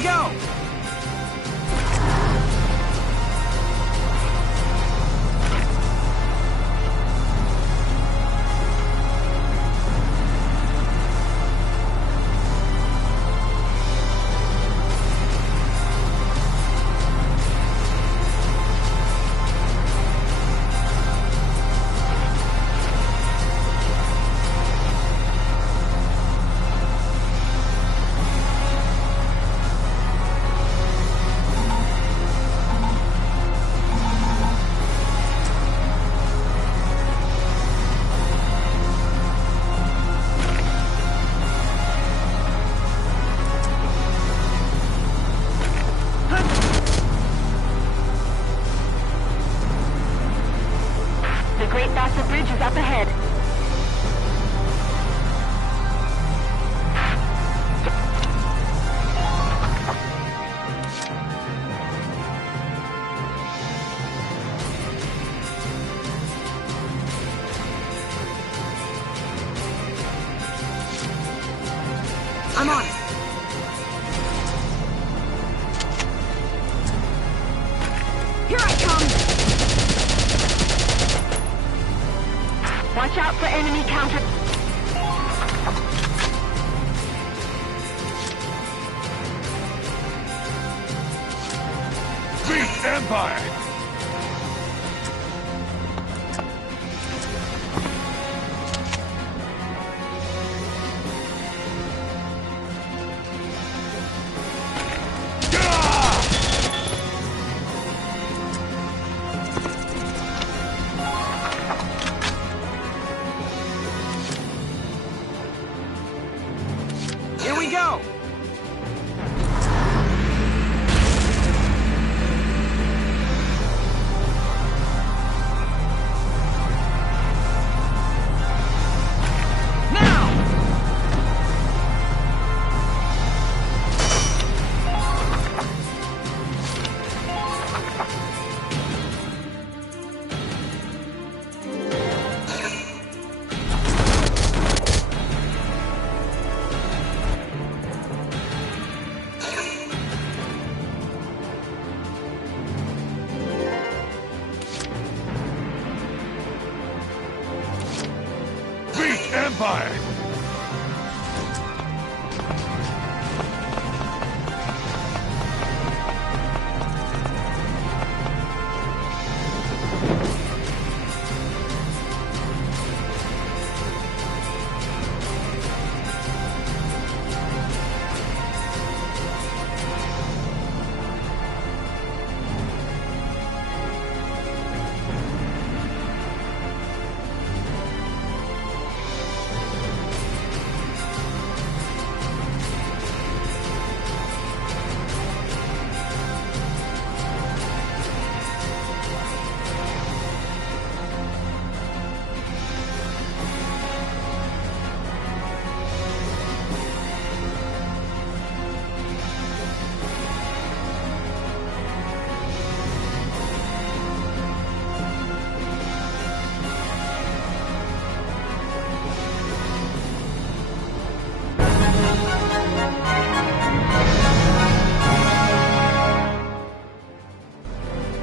we go! I'm on it. Here I come! Watch out for enemy counter... Beat Empire! Here we go! Empire!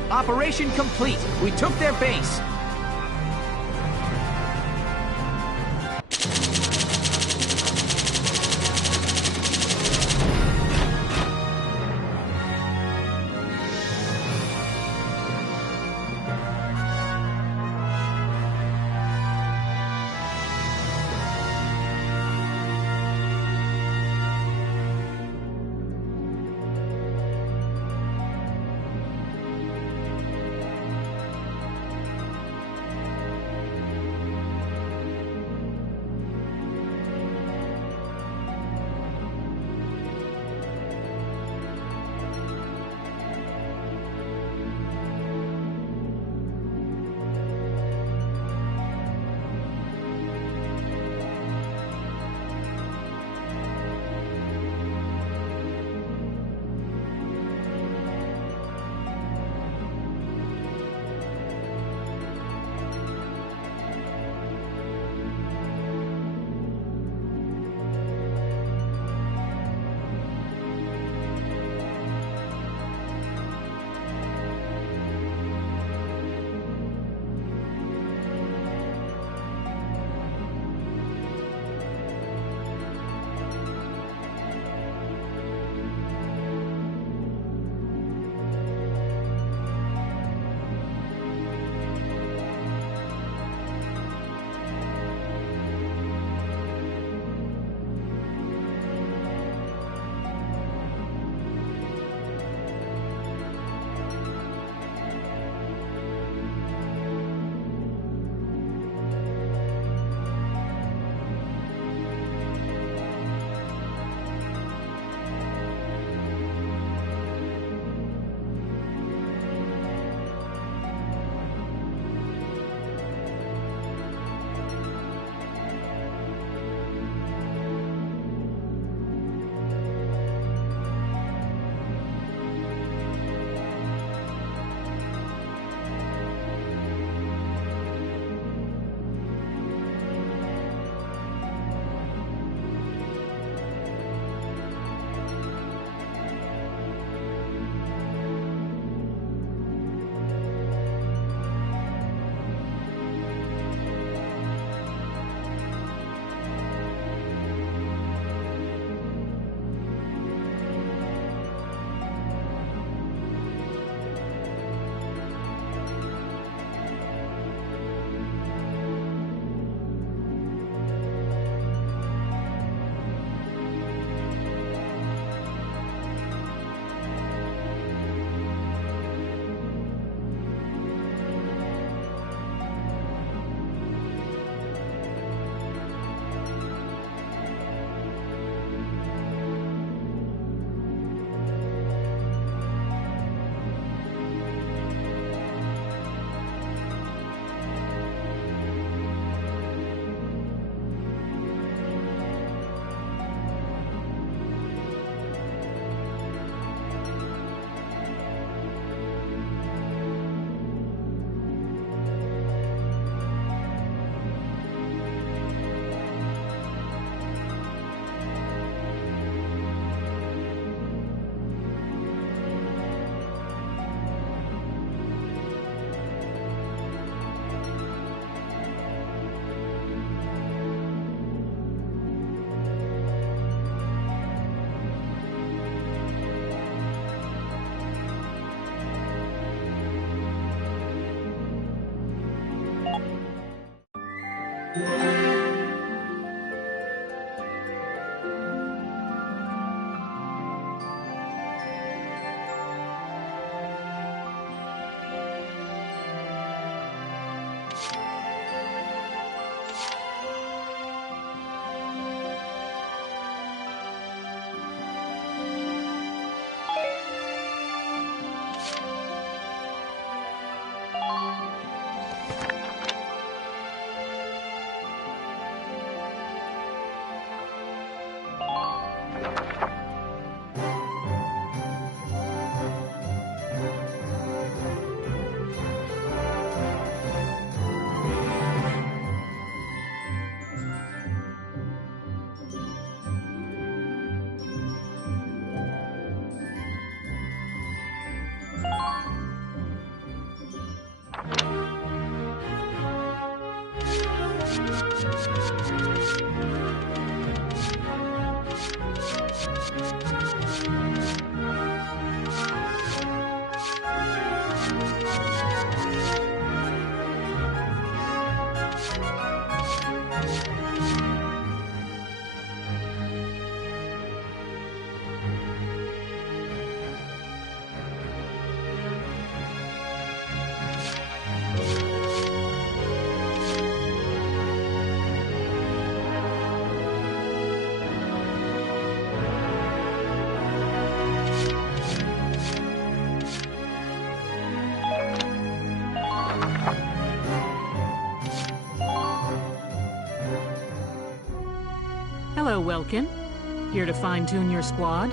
Operation complete. We took their base. Hello, Welkin. Here to fine-tune your squad?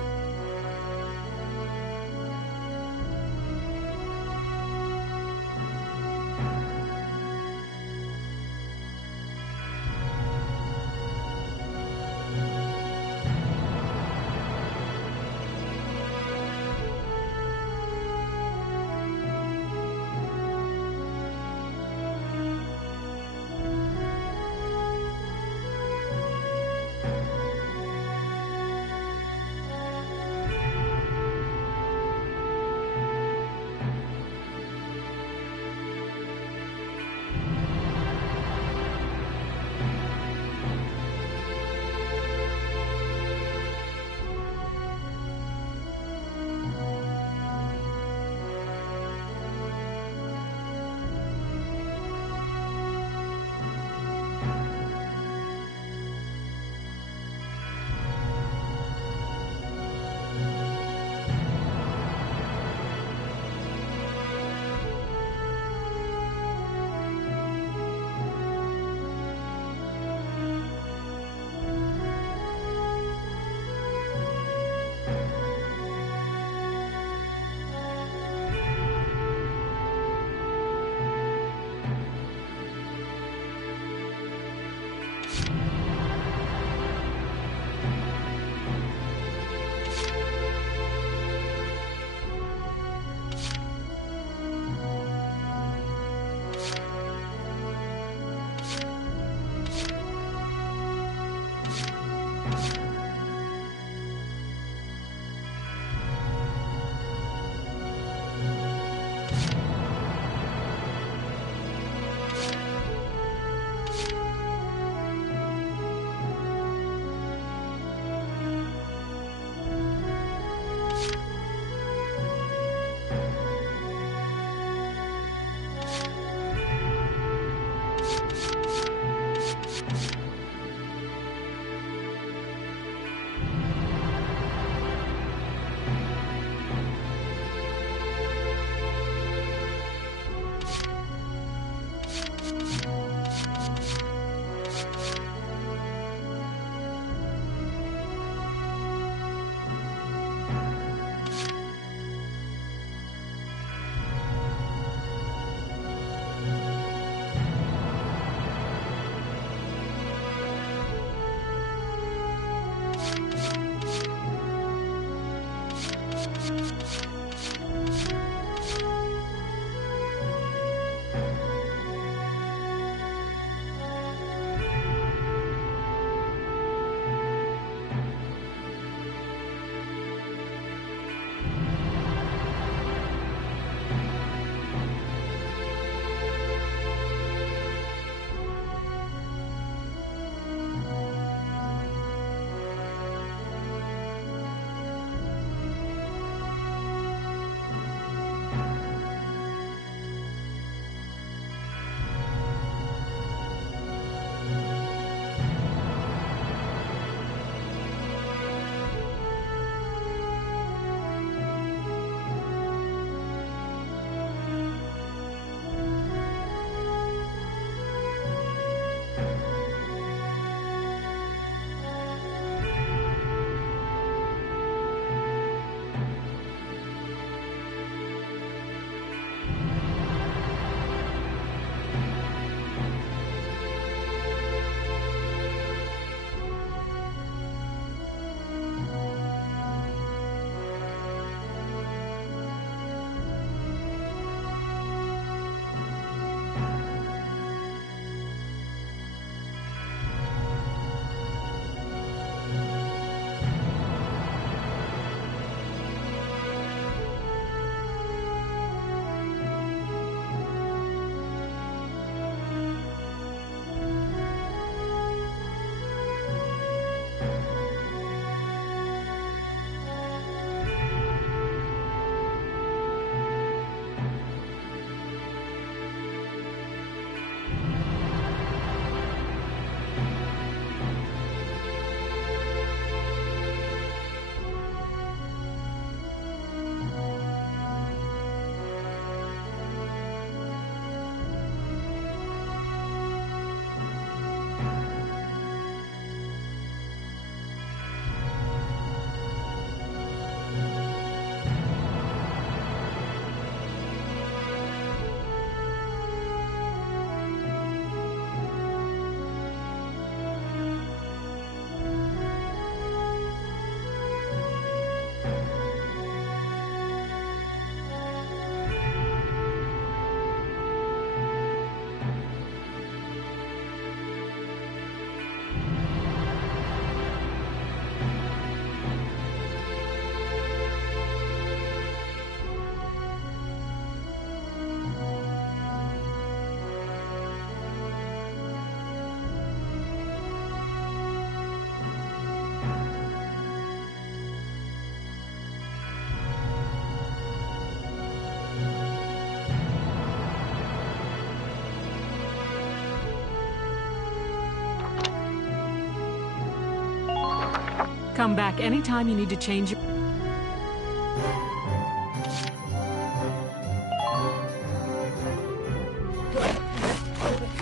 Come back anytime you need to change your...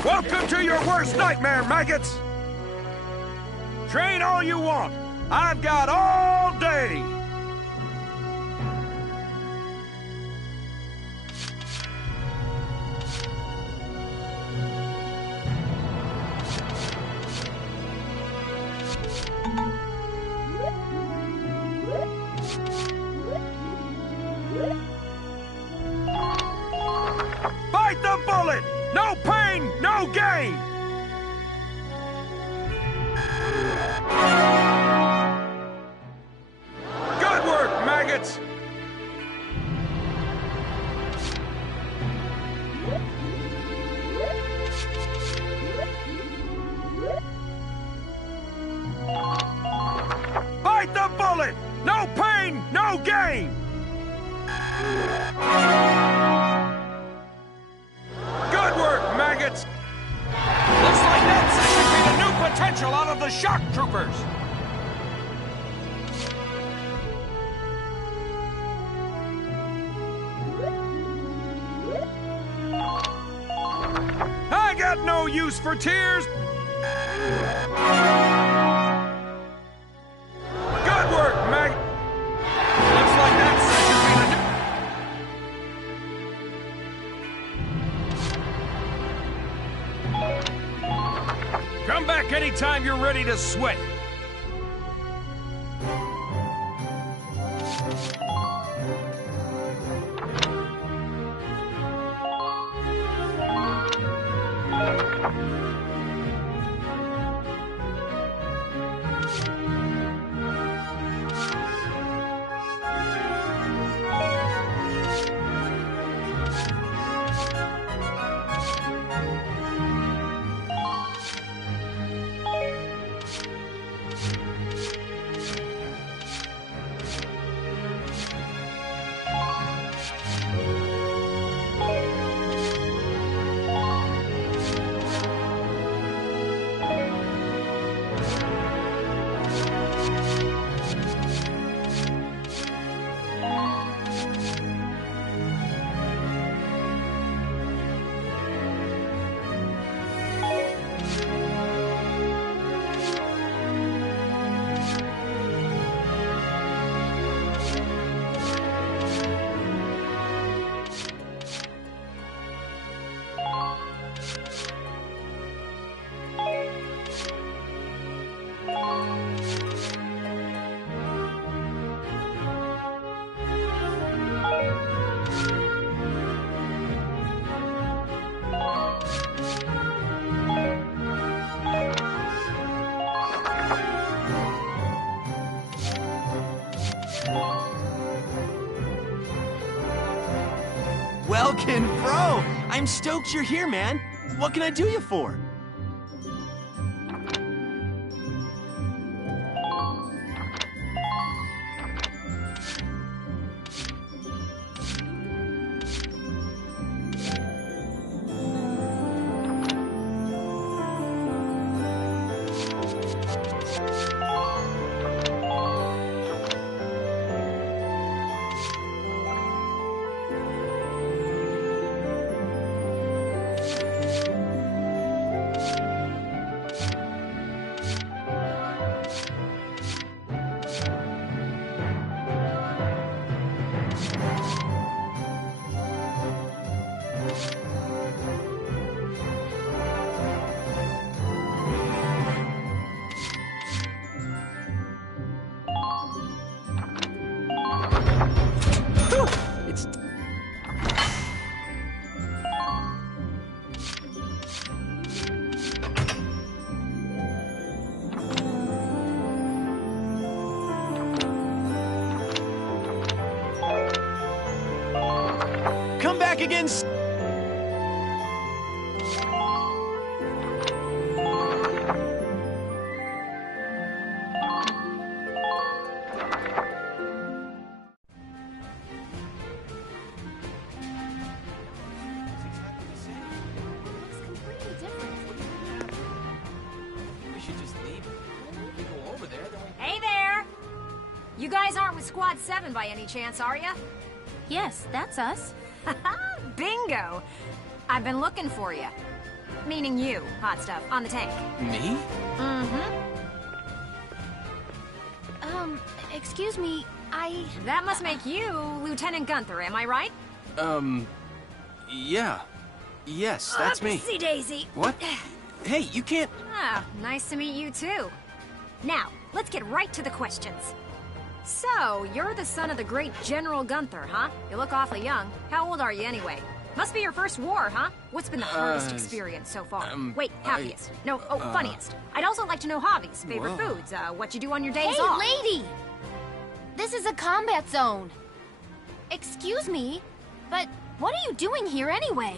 Welcome to your worst nightmare, maggots! Train all you want. I've got all day! Bite the bullet! No pain, no gain! Good work, maggots! Bite the bullet! No pain, no gain! Good work, maggots! Looks like that session made a new potential out of the shock troopers! I got no use for tears! Good work, Mag... Looks like that session made a new... Come back anytime you're ready to sweat! Welkin, bro! I'm stoked you're here, man. What can I do you for? Come back again. Hey there! You guys aren't with Squad 7 by any chance, are ya? Yes, that's us. Bingo! I've been looking for you. Meaning you, hot stuff, on the tank. Me? Mm-hmm. Excuse me, That must make you Lieutenant Gunther, am I right? Yeah. Yes, that's me. Oopsie daisy. What? Hey, you can't... Ah, nice to meet you too. Now, let's get right to the questions. So, you're the son of the great General Gunther, huh? You look awfully young. How old are you anyway? Must be your first war, huh? What's been the hardest experience so far? Wait, happiest. Funniest. I'd also like to know hobbies, favorite foods, what you do on your days off. Hey, lady! This is a combat zone. Excuse me, but what are you doing here anyway?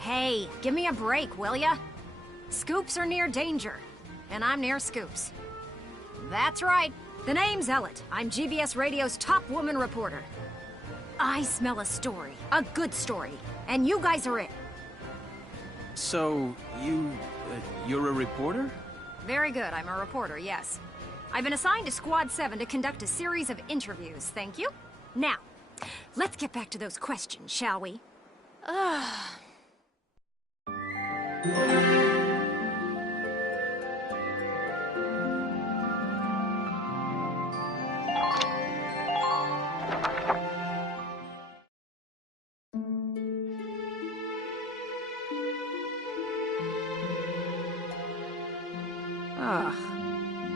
Hey, give me a break, will ya? Scoops are near danger, and I'm near scoops. That's right. The name's Ellet. I'm GBS Radio's top woman reporter. I smell a story, a good story, and you guys are it. So, you're a reporter? Very good, I'm a reporter, yes. I've been assigned to Squad 7 to conduct a series of interviews, thank you. Now, let's get back to those questions, shall we?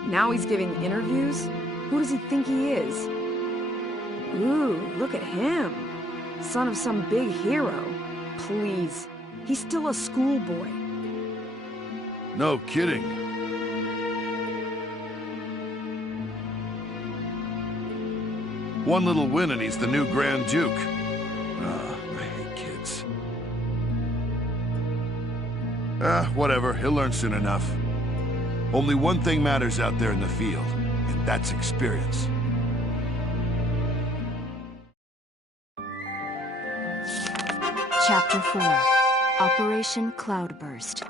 Now he's giving interviews? Who does he think he is? Ooh, look at him. Son of some big hero. Please. He's still a schoolboy. No kidding. One little win and he's the new Grand Duke. I hate kids. Whatever. He'll learn soon enough. Only one thing matters out there in the field, and that's experience. Chapter 4, Operation Cloudburst.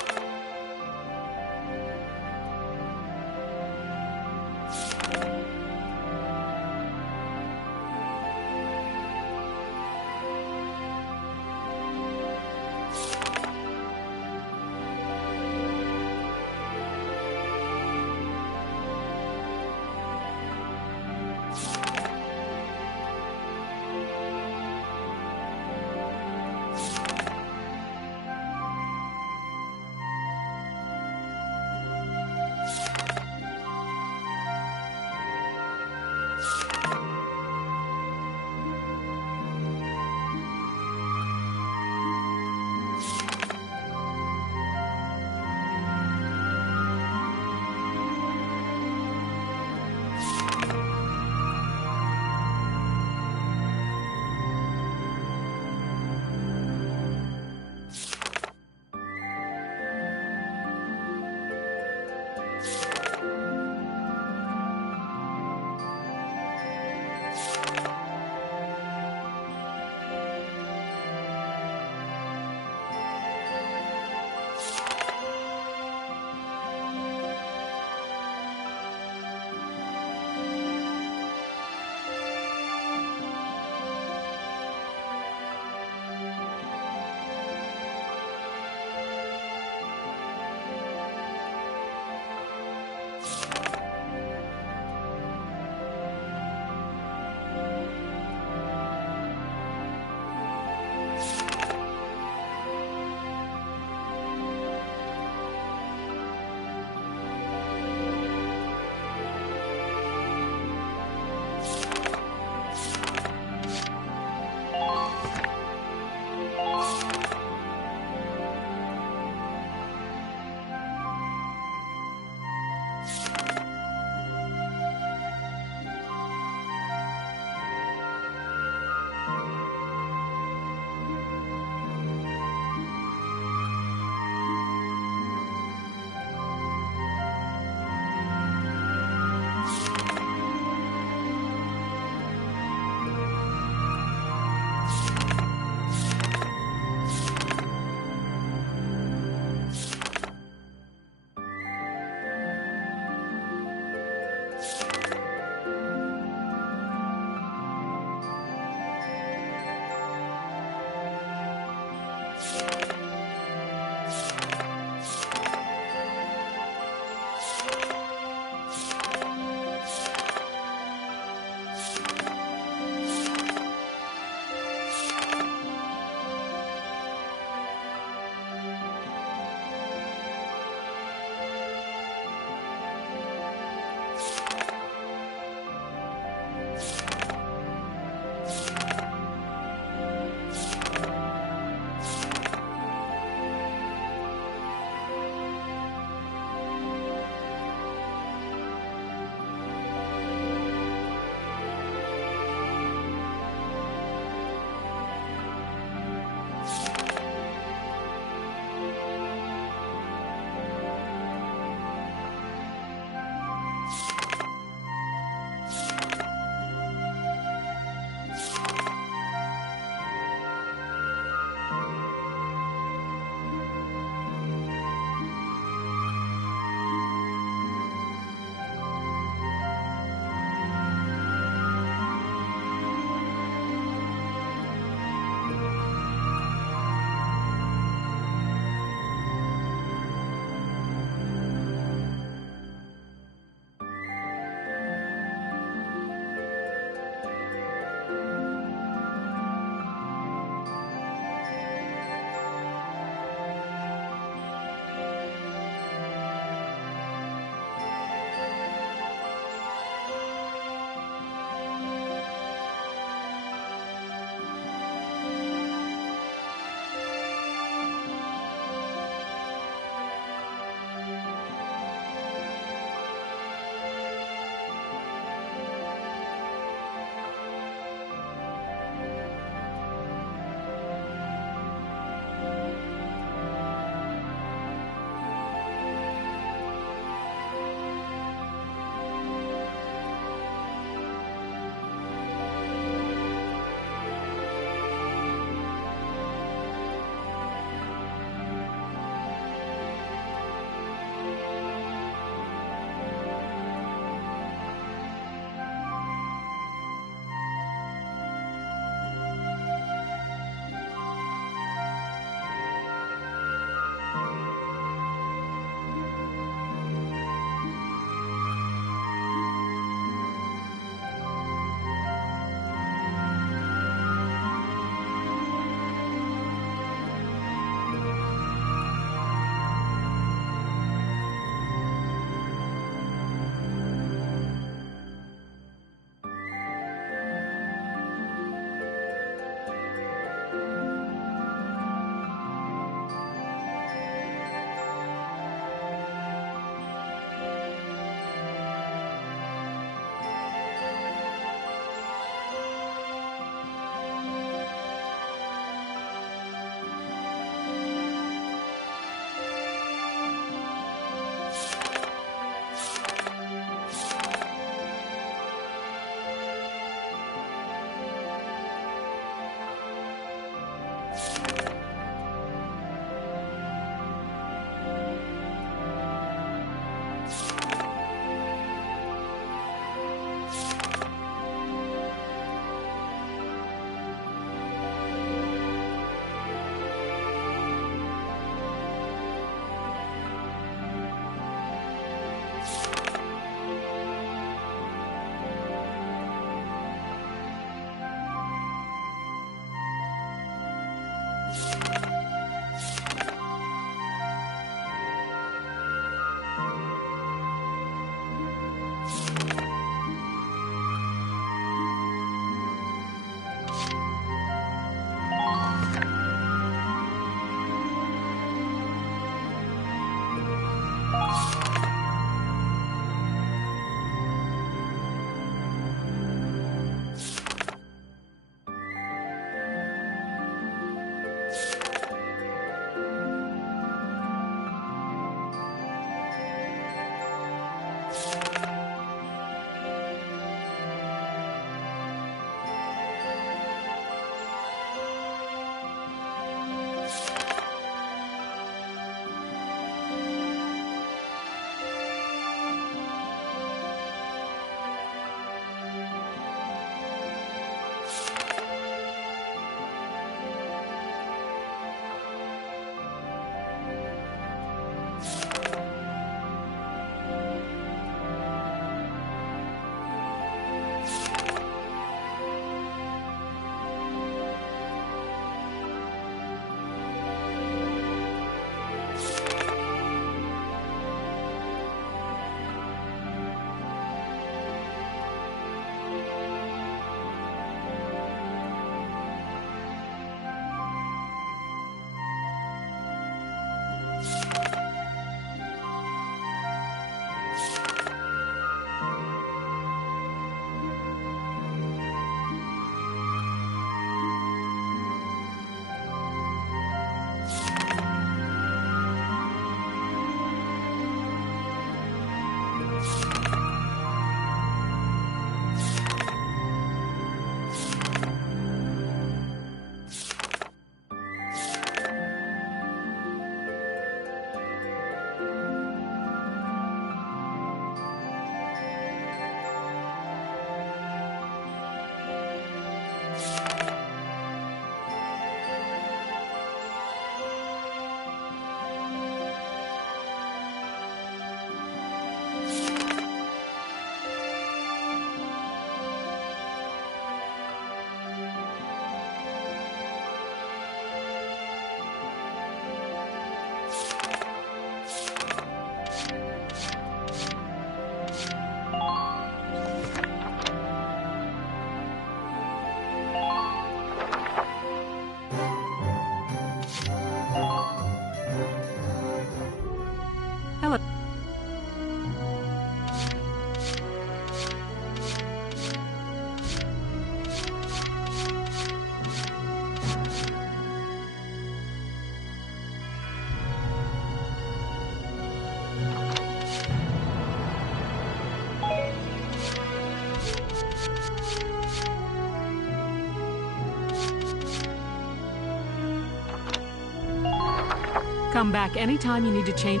Come back anytime you need to change.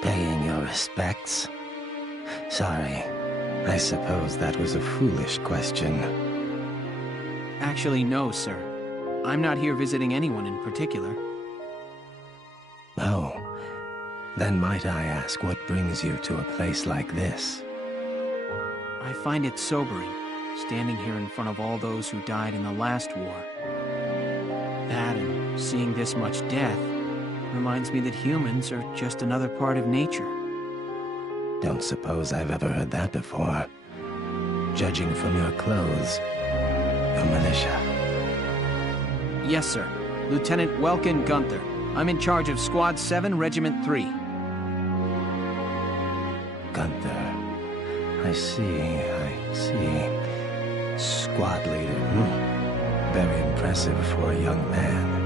Paying your respects? Sorry. I suppose that was a foolish question. Actually, no, sir. I'm not here visiting anyone in particular. Oh. Then might I ask what brings you to a place like this? I find it sobering, standing here in front of all those who died in the last war. That and seeing this much death reminds me that humans are just another part of nature. Don't suppose I've ever heard that before. Judging from your clothes, you're militia. Yes, sir. Lieutenant Welkin Gunther. I'm in charge of Squad 7, Regiment 3. Gunther. I see. Squad leader. Very impressive for a young man.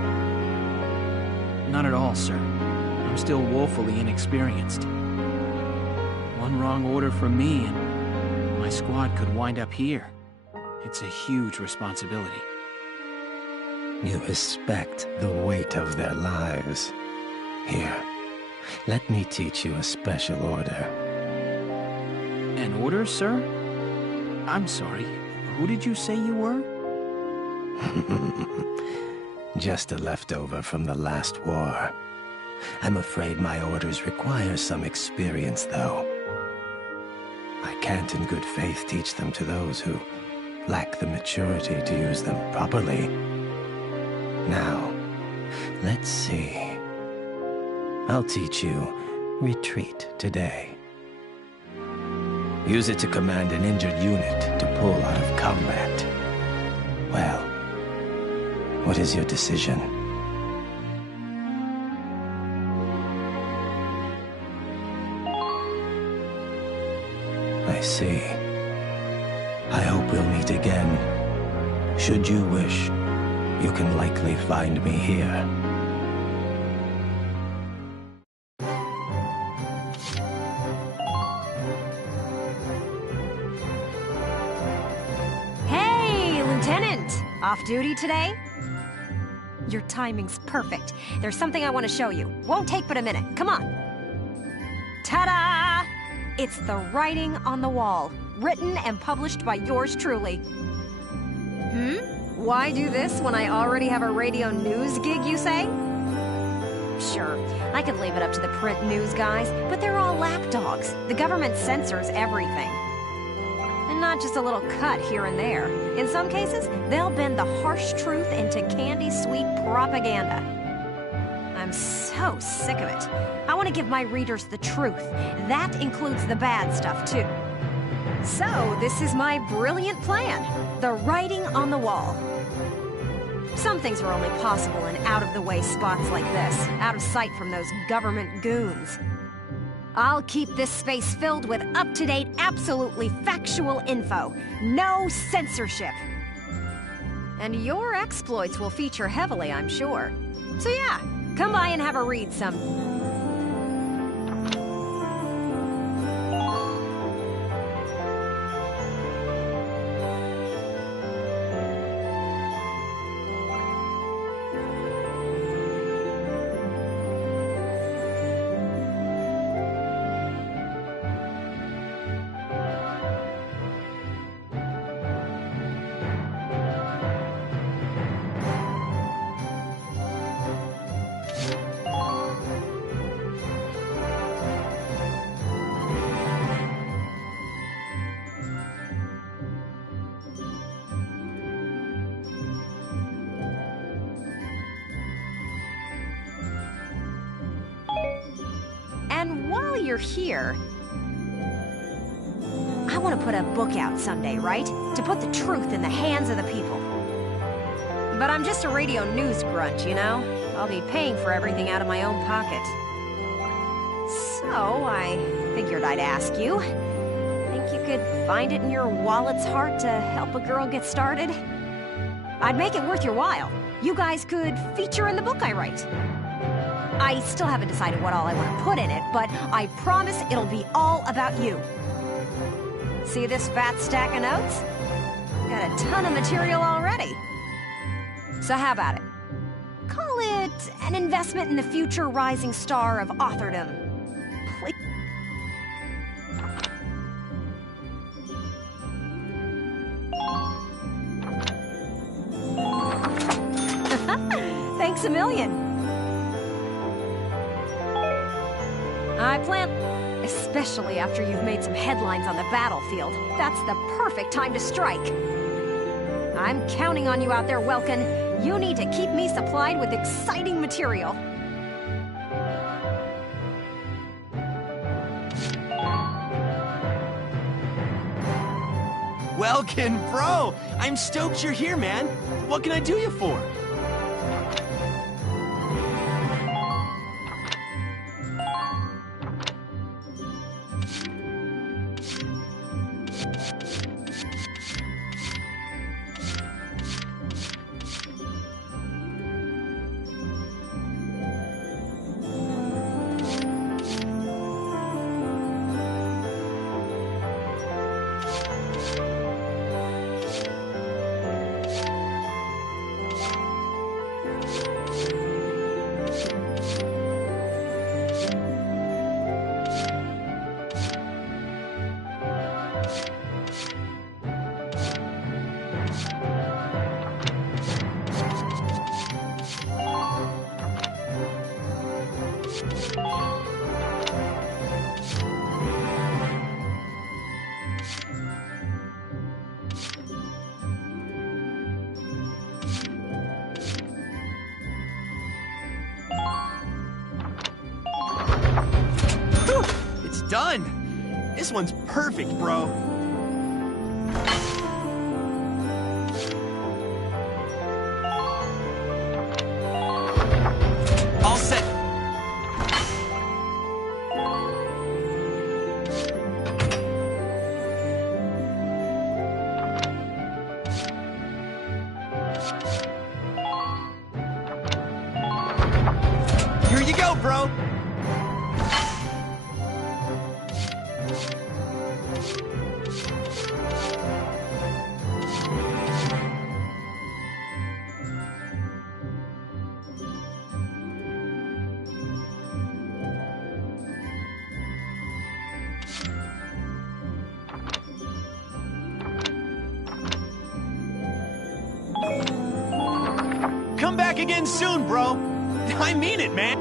Not at all, sir. I'm still woefully inexperienced. One wrong order from me and my squad could wind up here. It's a huge responsibility. You respect the weight of their lives. Here, let me teach you a special order. An order, sir? I'm sorry. Who did you say you were? Just a leftover from the last war. I'm afraid my orders require some experience, though. I can't in good faith teach them to those who lack the maturity to use them properly. Now, let's see. I'll teach you retreat today. Use it to command an injured unit to pull out of combat. Well, what is your decision? I see. I hope we'll meet again. Should you wish, you can likely find me here. Hey, Lieutenant! Off duty today? Your timing's perfect. There's something I want to show you. Won't take but a minute. Come on. Ta-da! It's the writing on the wall, written and published by yours truly. Why do this when I already have a radio news gig, you say? Sure, I could leave it up to the print news guys, but they're all lapdogs. The government censors everything. And not just a little cut here and there. In some cases, they'll bend the harsh truth into candy-sweet propaganda. I'm so sick of it. I want to give my readers the truth. That includes the bad stuff, too. So, this is my brilliant plan. The writing on the wall. Some things are only possible in out-of-the-way spots like this, out of sight from those government goons. I'll keep this space filled with up-to-date, absolutely factual info. No censorship. And your exploits will feature heavily, I'm sure. So yeah, come by and have a read some... And while you're here, I want to put a book out someday, right? To put the truth in the hands of the people. But I'm just a radio news grunt, you know? I'll be paying for everything out of my own pocket. So, I figured I'd ask you. Think you could find it in your wallet's heart to help a girl get started? I'd make it worth your while. You guys could feature in the book I write. I still haven't decided what all I want to put in it, but I promise it'll be all about you. See this fat stack of notes? Got a ton of material already. So how about it? Call it an investment in the future rising star of authordom. Please. Thanks a million. I plan... Especially after you've made some headlines on the battlefield. That's the perfect time to strike. I'm counting on you out there, Welkin. You need to keep me supplied with exciting material. Welkin, bro! I'm stoked you're here, man. What can I do you for? Done! This one's perfect, bro. All set. Here you go, bro. Come back again soon, bro. I mean it, man.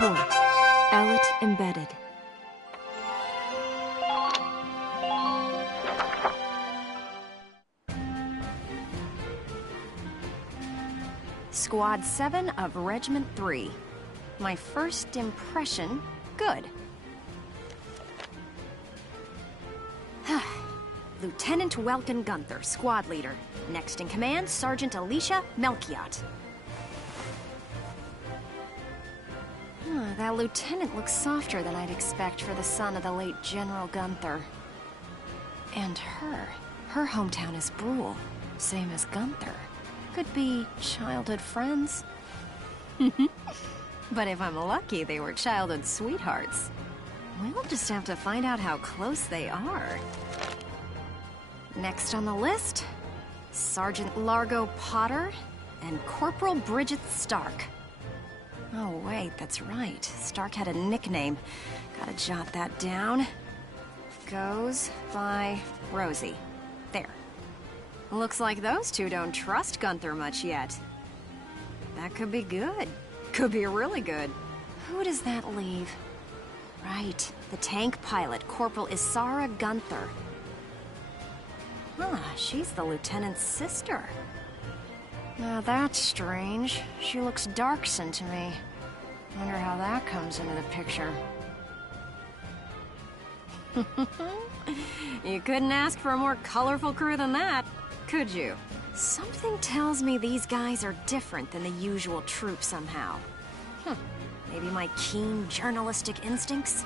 Report. Ellet embedded. Squad 7 of Regiment 3. My first impression, good. Lieutenant Welkin Gunther, squad leader. Next in command, Sergeant Alicia Melchiot. That lieutenant looks softer than I'd expect for the son of the late General Gunther. And her hometown is Brule, same as Gunther. Could be childhood friends. But if I'm lucky, they were childhood sweethearts. We'll just have to find out how close they are. Next on the list, Sergeant Largo Potter and Corporal Bridget Stark. Oh wait, that's right. Stark had a nickname. Gotta jot that down. Goes by Rosie. There. Looks like those two don't trust Gunther much yet. That could be good. Could be really good. Who does that leave? Right, the tank pilot, Corporal Isara Gunther. She's the lieutenant's sister. Now that's strange. She looks Darkson to me. Wonder how that comes into the picture. You couldn't ask for a more colorful crew than that, could you? Something tells me these guys are different than the usual troop somehow. Maybe my keen journalistic instincts?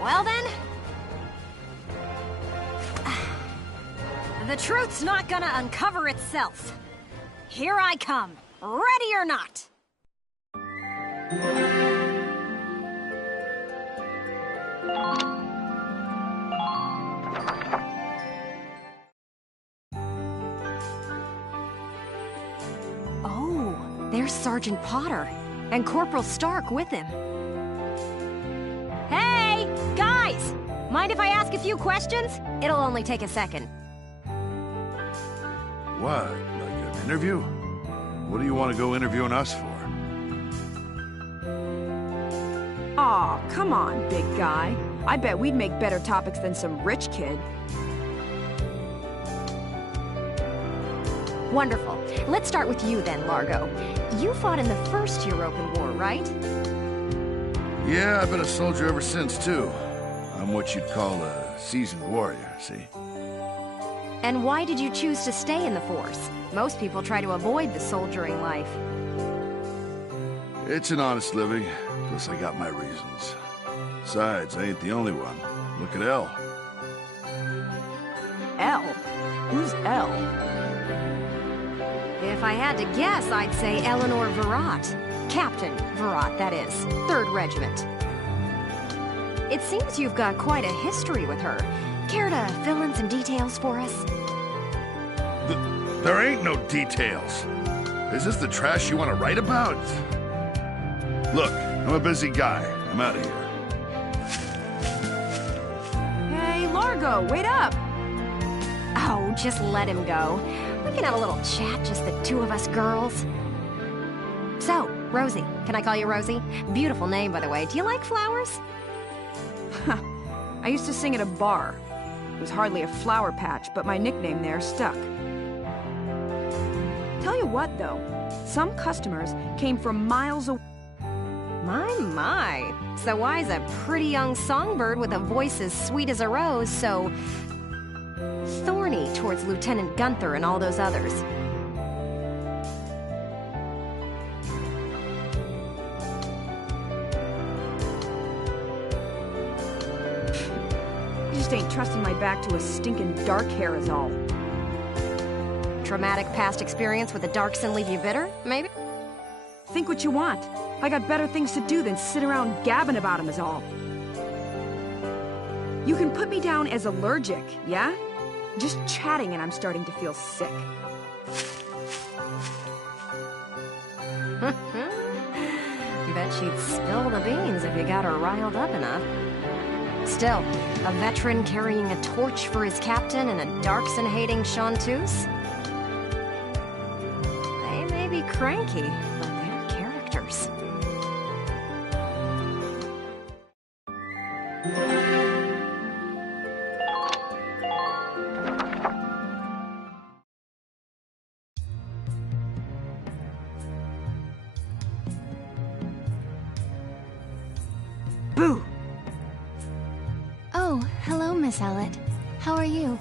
Well then... the truth's not gonna uncover itself. Here I come, ready or not. Oh, there's Sergeant Potter, and Corporal Stark with him. Hey, guys! Mind if I ask a few questions? It'll only take a second. What? Like an interview? What do you want to go interviewing us for? Aw, come on, big guy. I bet we'd make better topics than some rich kid. Wonderful. Let's start with you then, Largo. You fought in the first European War, right? Yeah, I've been a soldier ever since, too. I'm what you'd call a seasoned warrior, see? And why did you choose to stay in the force? Most people try to avoid the soldiering life. It's an honest living, plus I got my reasons. Besides, I ain't the only one. Look at Elle. Elle? Who's Elle? If I had to guess, I'd say Eleanor Virat. Captain Virat, that is. 3rd Regiment. It seems you've got quite a history with her. Care to fill in some details for us? There ain't no details. Is this the trash you want to write about? Look, I'm a busy guy. I'm out of here. Hey, Largo, wait up! Oh, just let him go. We can have a little chat, just the two of us girls. So, Rosie. Can I call you Rosie? Beautiful name, by the way. Do you like flowers? I used to sing at a bar. It was hardly a flower patch, but my nickname there stuck. Tell you what, though. Some customers came from miles away. My. So why's a pretty young songbird with a voice as sweet as a rose so thorny towards Lieutenant Gunther and all those others? I just ain't trusting my back to a stinking dark hair is all. Traumatic past experience with the Darkson leave you bitter, maybe? Think what you want. I got better things to do than sit around gabbing about him is all. You can put me down as allergic, yeah? Just chatting and I'm starting to feel sick. Bet she'd spill the beans if you got her riled up enough. Still, a veteran carrying a torch for his captain and a Darkson-hating chanteuse? They may be cranky, but they're Miss Ellett. How are you?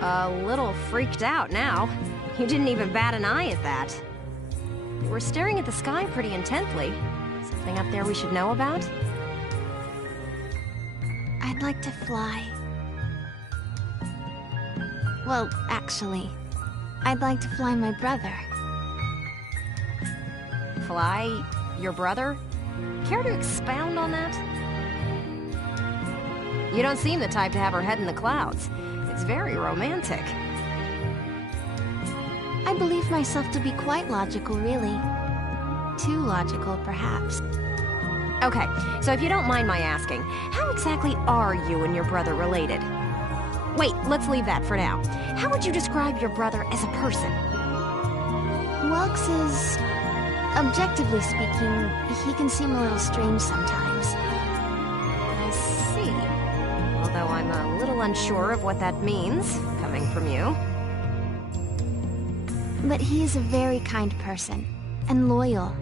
A little freaked out now. You didn't even bat an eye at that. You were staring at the sky pretty intently. Something up there we should know about? I'd like to fly. Well, actually, I'd like to fly my brother. Fly your brother? Care to expound on that? You don't seem the type to have her head in the clouds. It's very romantic. I believe myself to be quite logical, really. Too logical, perhaps. Okay, so if you don't mind my asking, how exactly are you and your brother related? Wait, let's leave that for now. How would you describe your brother as a person? Welks is... objectively speaking, he can seem a little strange sometimes. I see. Although I'm a little unsure of what that means, coming from you. But he is a very kind person, and loyal.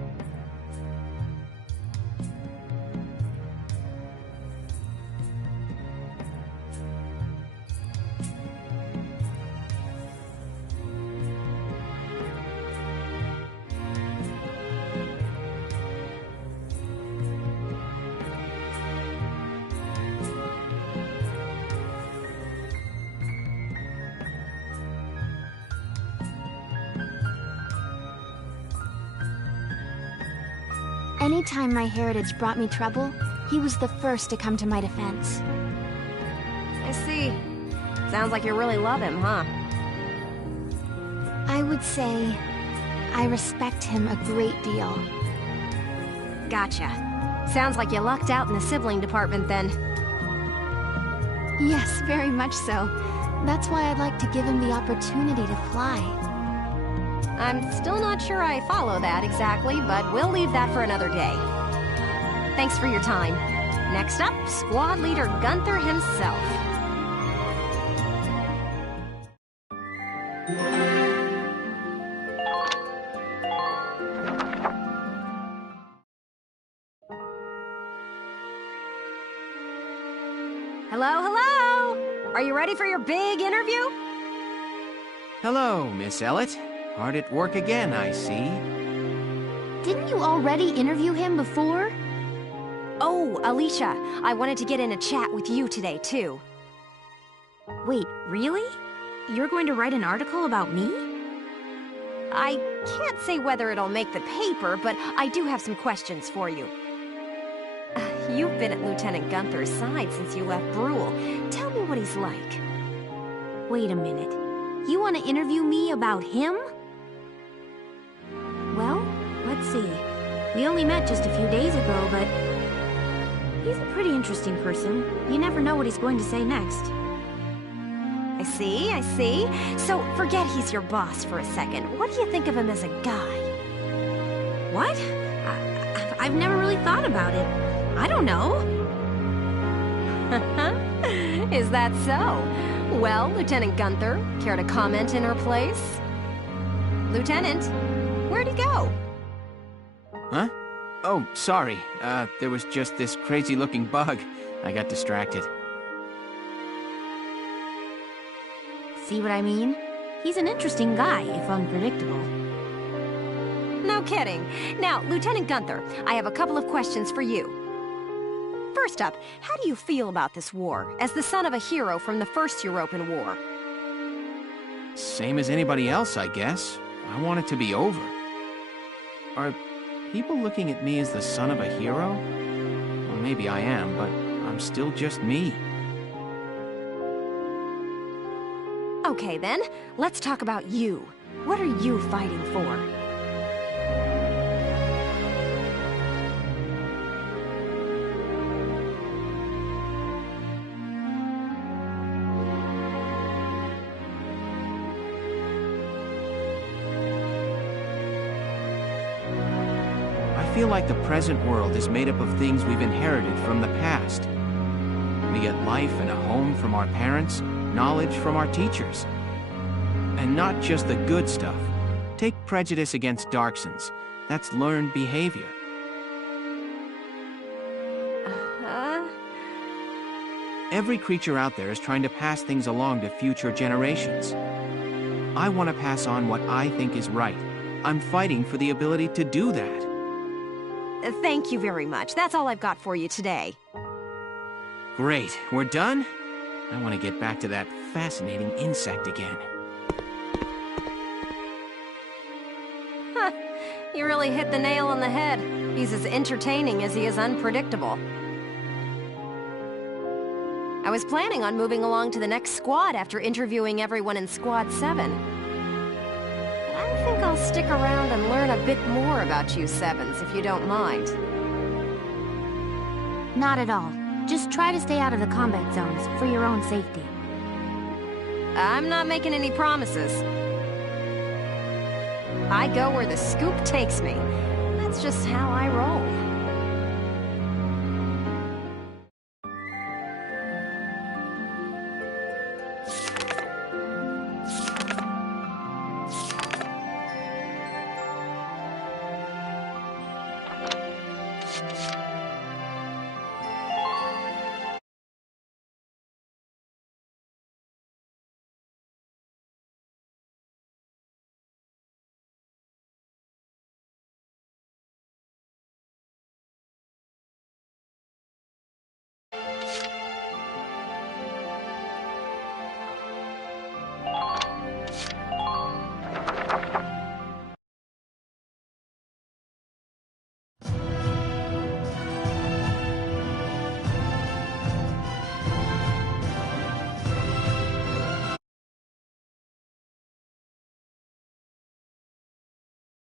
Anytime my heritage brought me trouble, he was the first to come to my defense. I see. Sounds like you really love him, huh? I would say I respect him a great deal. Gotcha. Sounds like you lucked out in the sibling department then. Yes, very much so. That's why I'd like to give him the opportunity to fly. I'm still not sure I follow that exactly, but we'll leave that for another day. Thanks for your time. Next up, Squad Leader Gunther himself. Hello, hello! Are you ready for your big interview? Hello, Miss Ellett. Hard at work again, I see. Didn't you already interview him before? Oh, Alicia, I wanted to get in a chat with you today, too. Wait, really? You're going to write an article about me? I can't say whether it'll make the paper, but I do have some questions for you. You've been at Lieutenant Gunther's side since you left Brule. Tell me what he's like. Wait a minute. You want to interview me about him? Well, let's see. We only met just a few days ago, but... he's a pretty interesting person. You never know what he's going to say next. I see, I see. So, forget he's your boss for a second. What do you think of him as a guy? What? I've never really thought about it. I don't know. Is that so? Well, Lieutenant Gunther, care to comment in her place? Lieutenant, where'd he go? Huh? Oh, sorry. There was just this crazy-looking bug. I got distracted. See what I mean? He's an interesting guy, if unpredictable. No kidding. Now, Lieutenant Gunther, I have a couple of questions for you. First up, how do you feel about this war, as the son of a hero from the First European War? Same as anybody else, I guess. I want it to be over. Are people looking at me as the son of a hero? Well, maybe I am, but I'm still just me. Okay then, let's talk about you. What are you fighting for? I feel like the present world is made up of things we've inherited from the past. We get life and a home from our parents, knowledge from our teachers. And not just the good stuff. Take prejudice against Darksons. That's learned behavior. Every creature out there is trying to pass things along to future generations. I want to pass on what I think is right. I'm fighting for the ability to do that. Thank you very much. That's all I've got for you today. Great. We're done? I want to get back to that fascinating insect again. Huh. You really hit the nail on the head. He's as entertaining as he is unpredictable. I was planning on moving along to the next squad after interviewing everyone in Squad 7. I think I'll stick around and learn a bit more about you Sevens, if you don't mind. Not at all. Just try to stay out of the combat zones, for your own safety. I'm not making any promises. I go where the scoop takes me. That's just how I roll.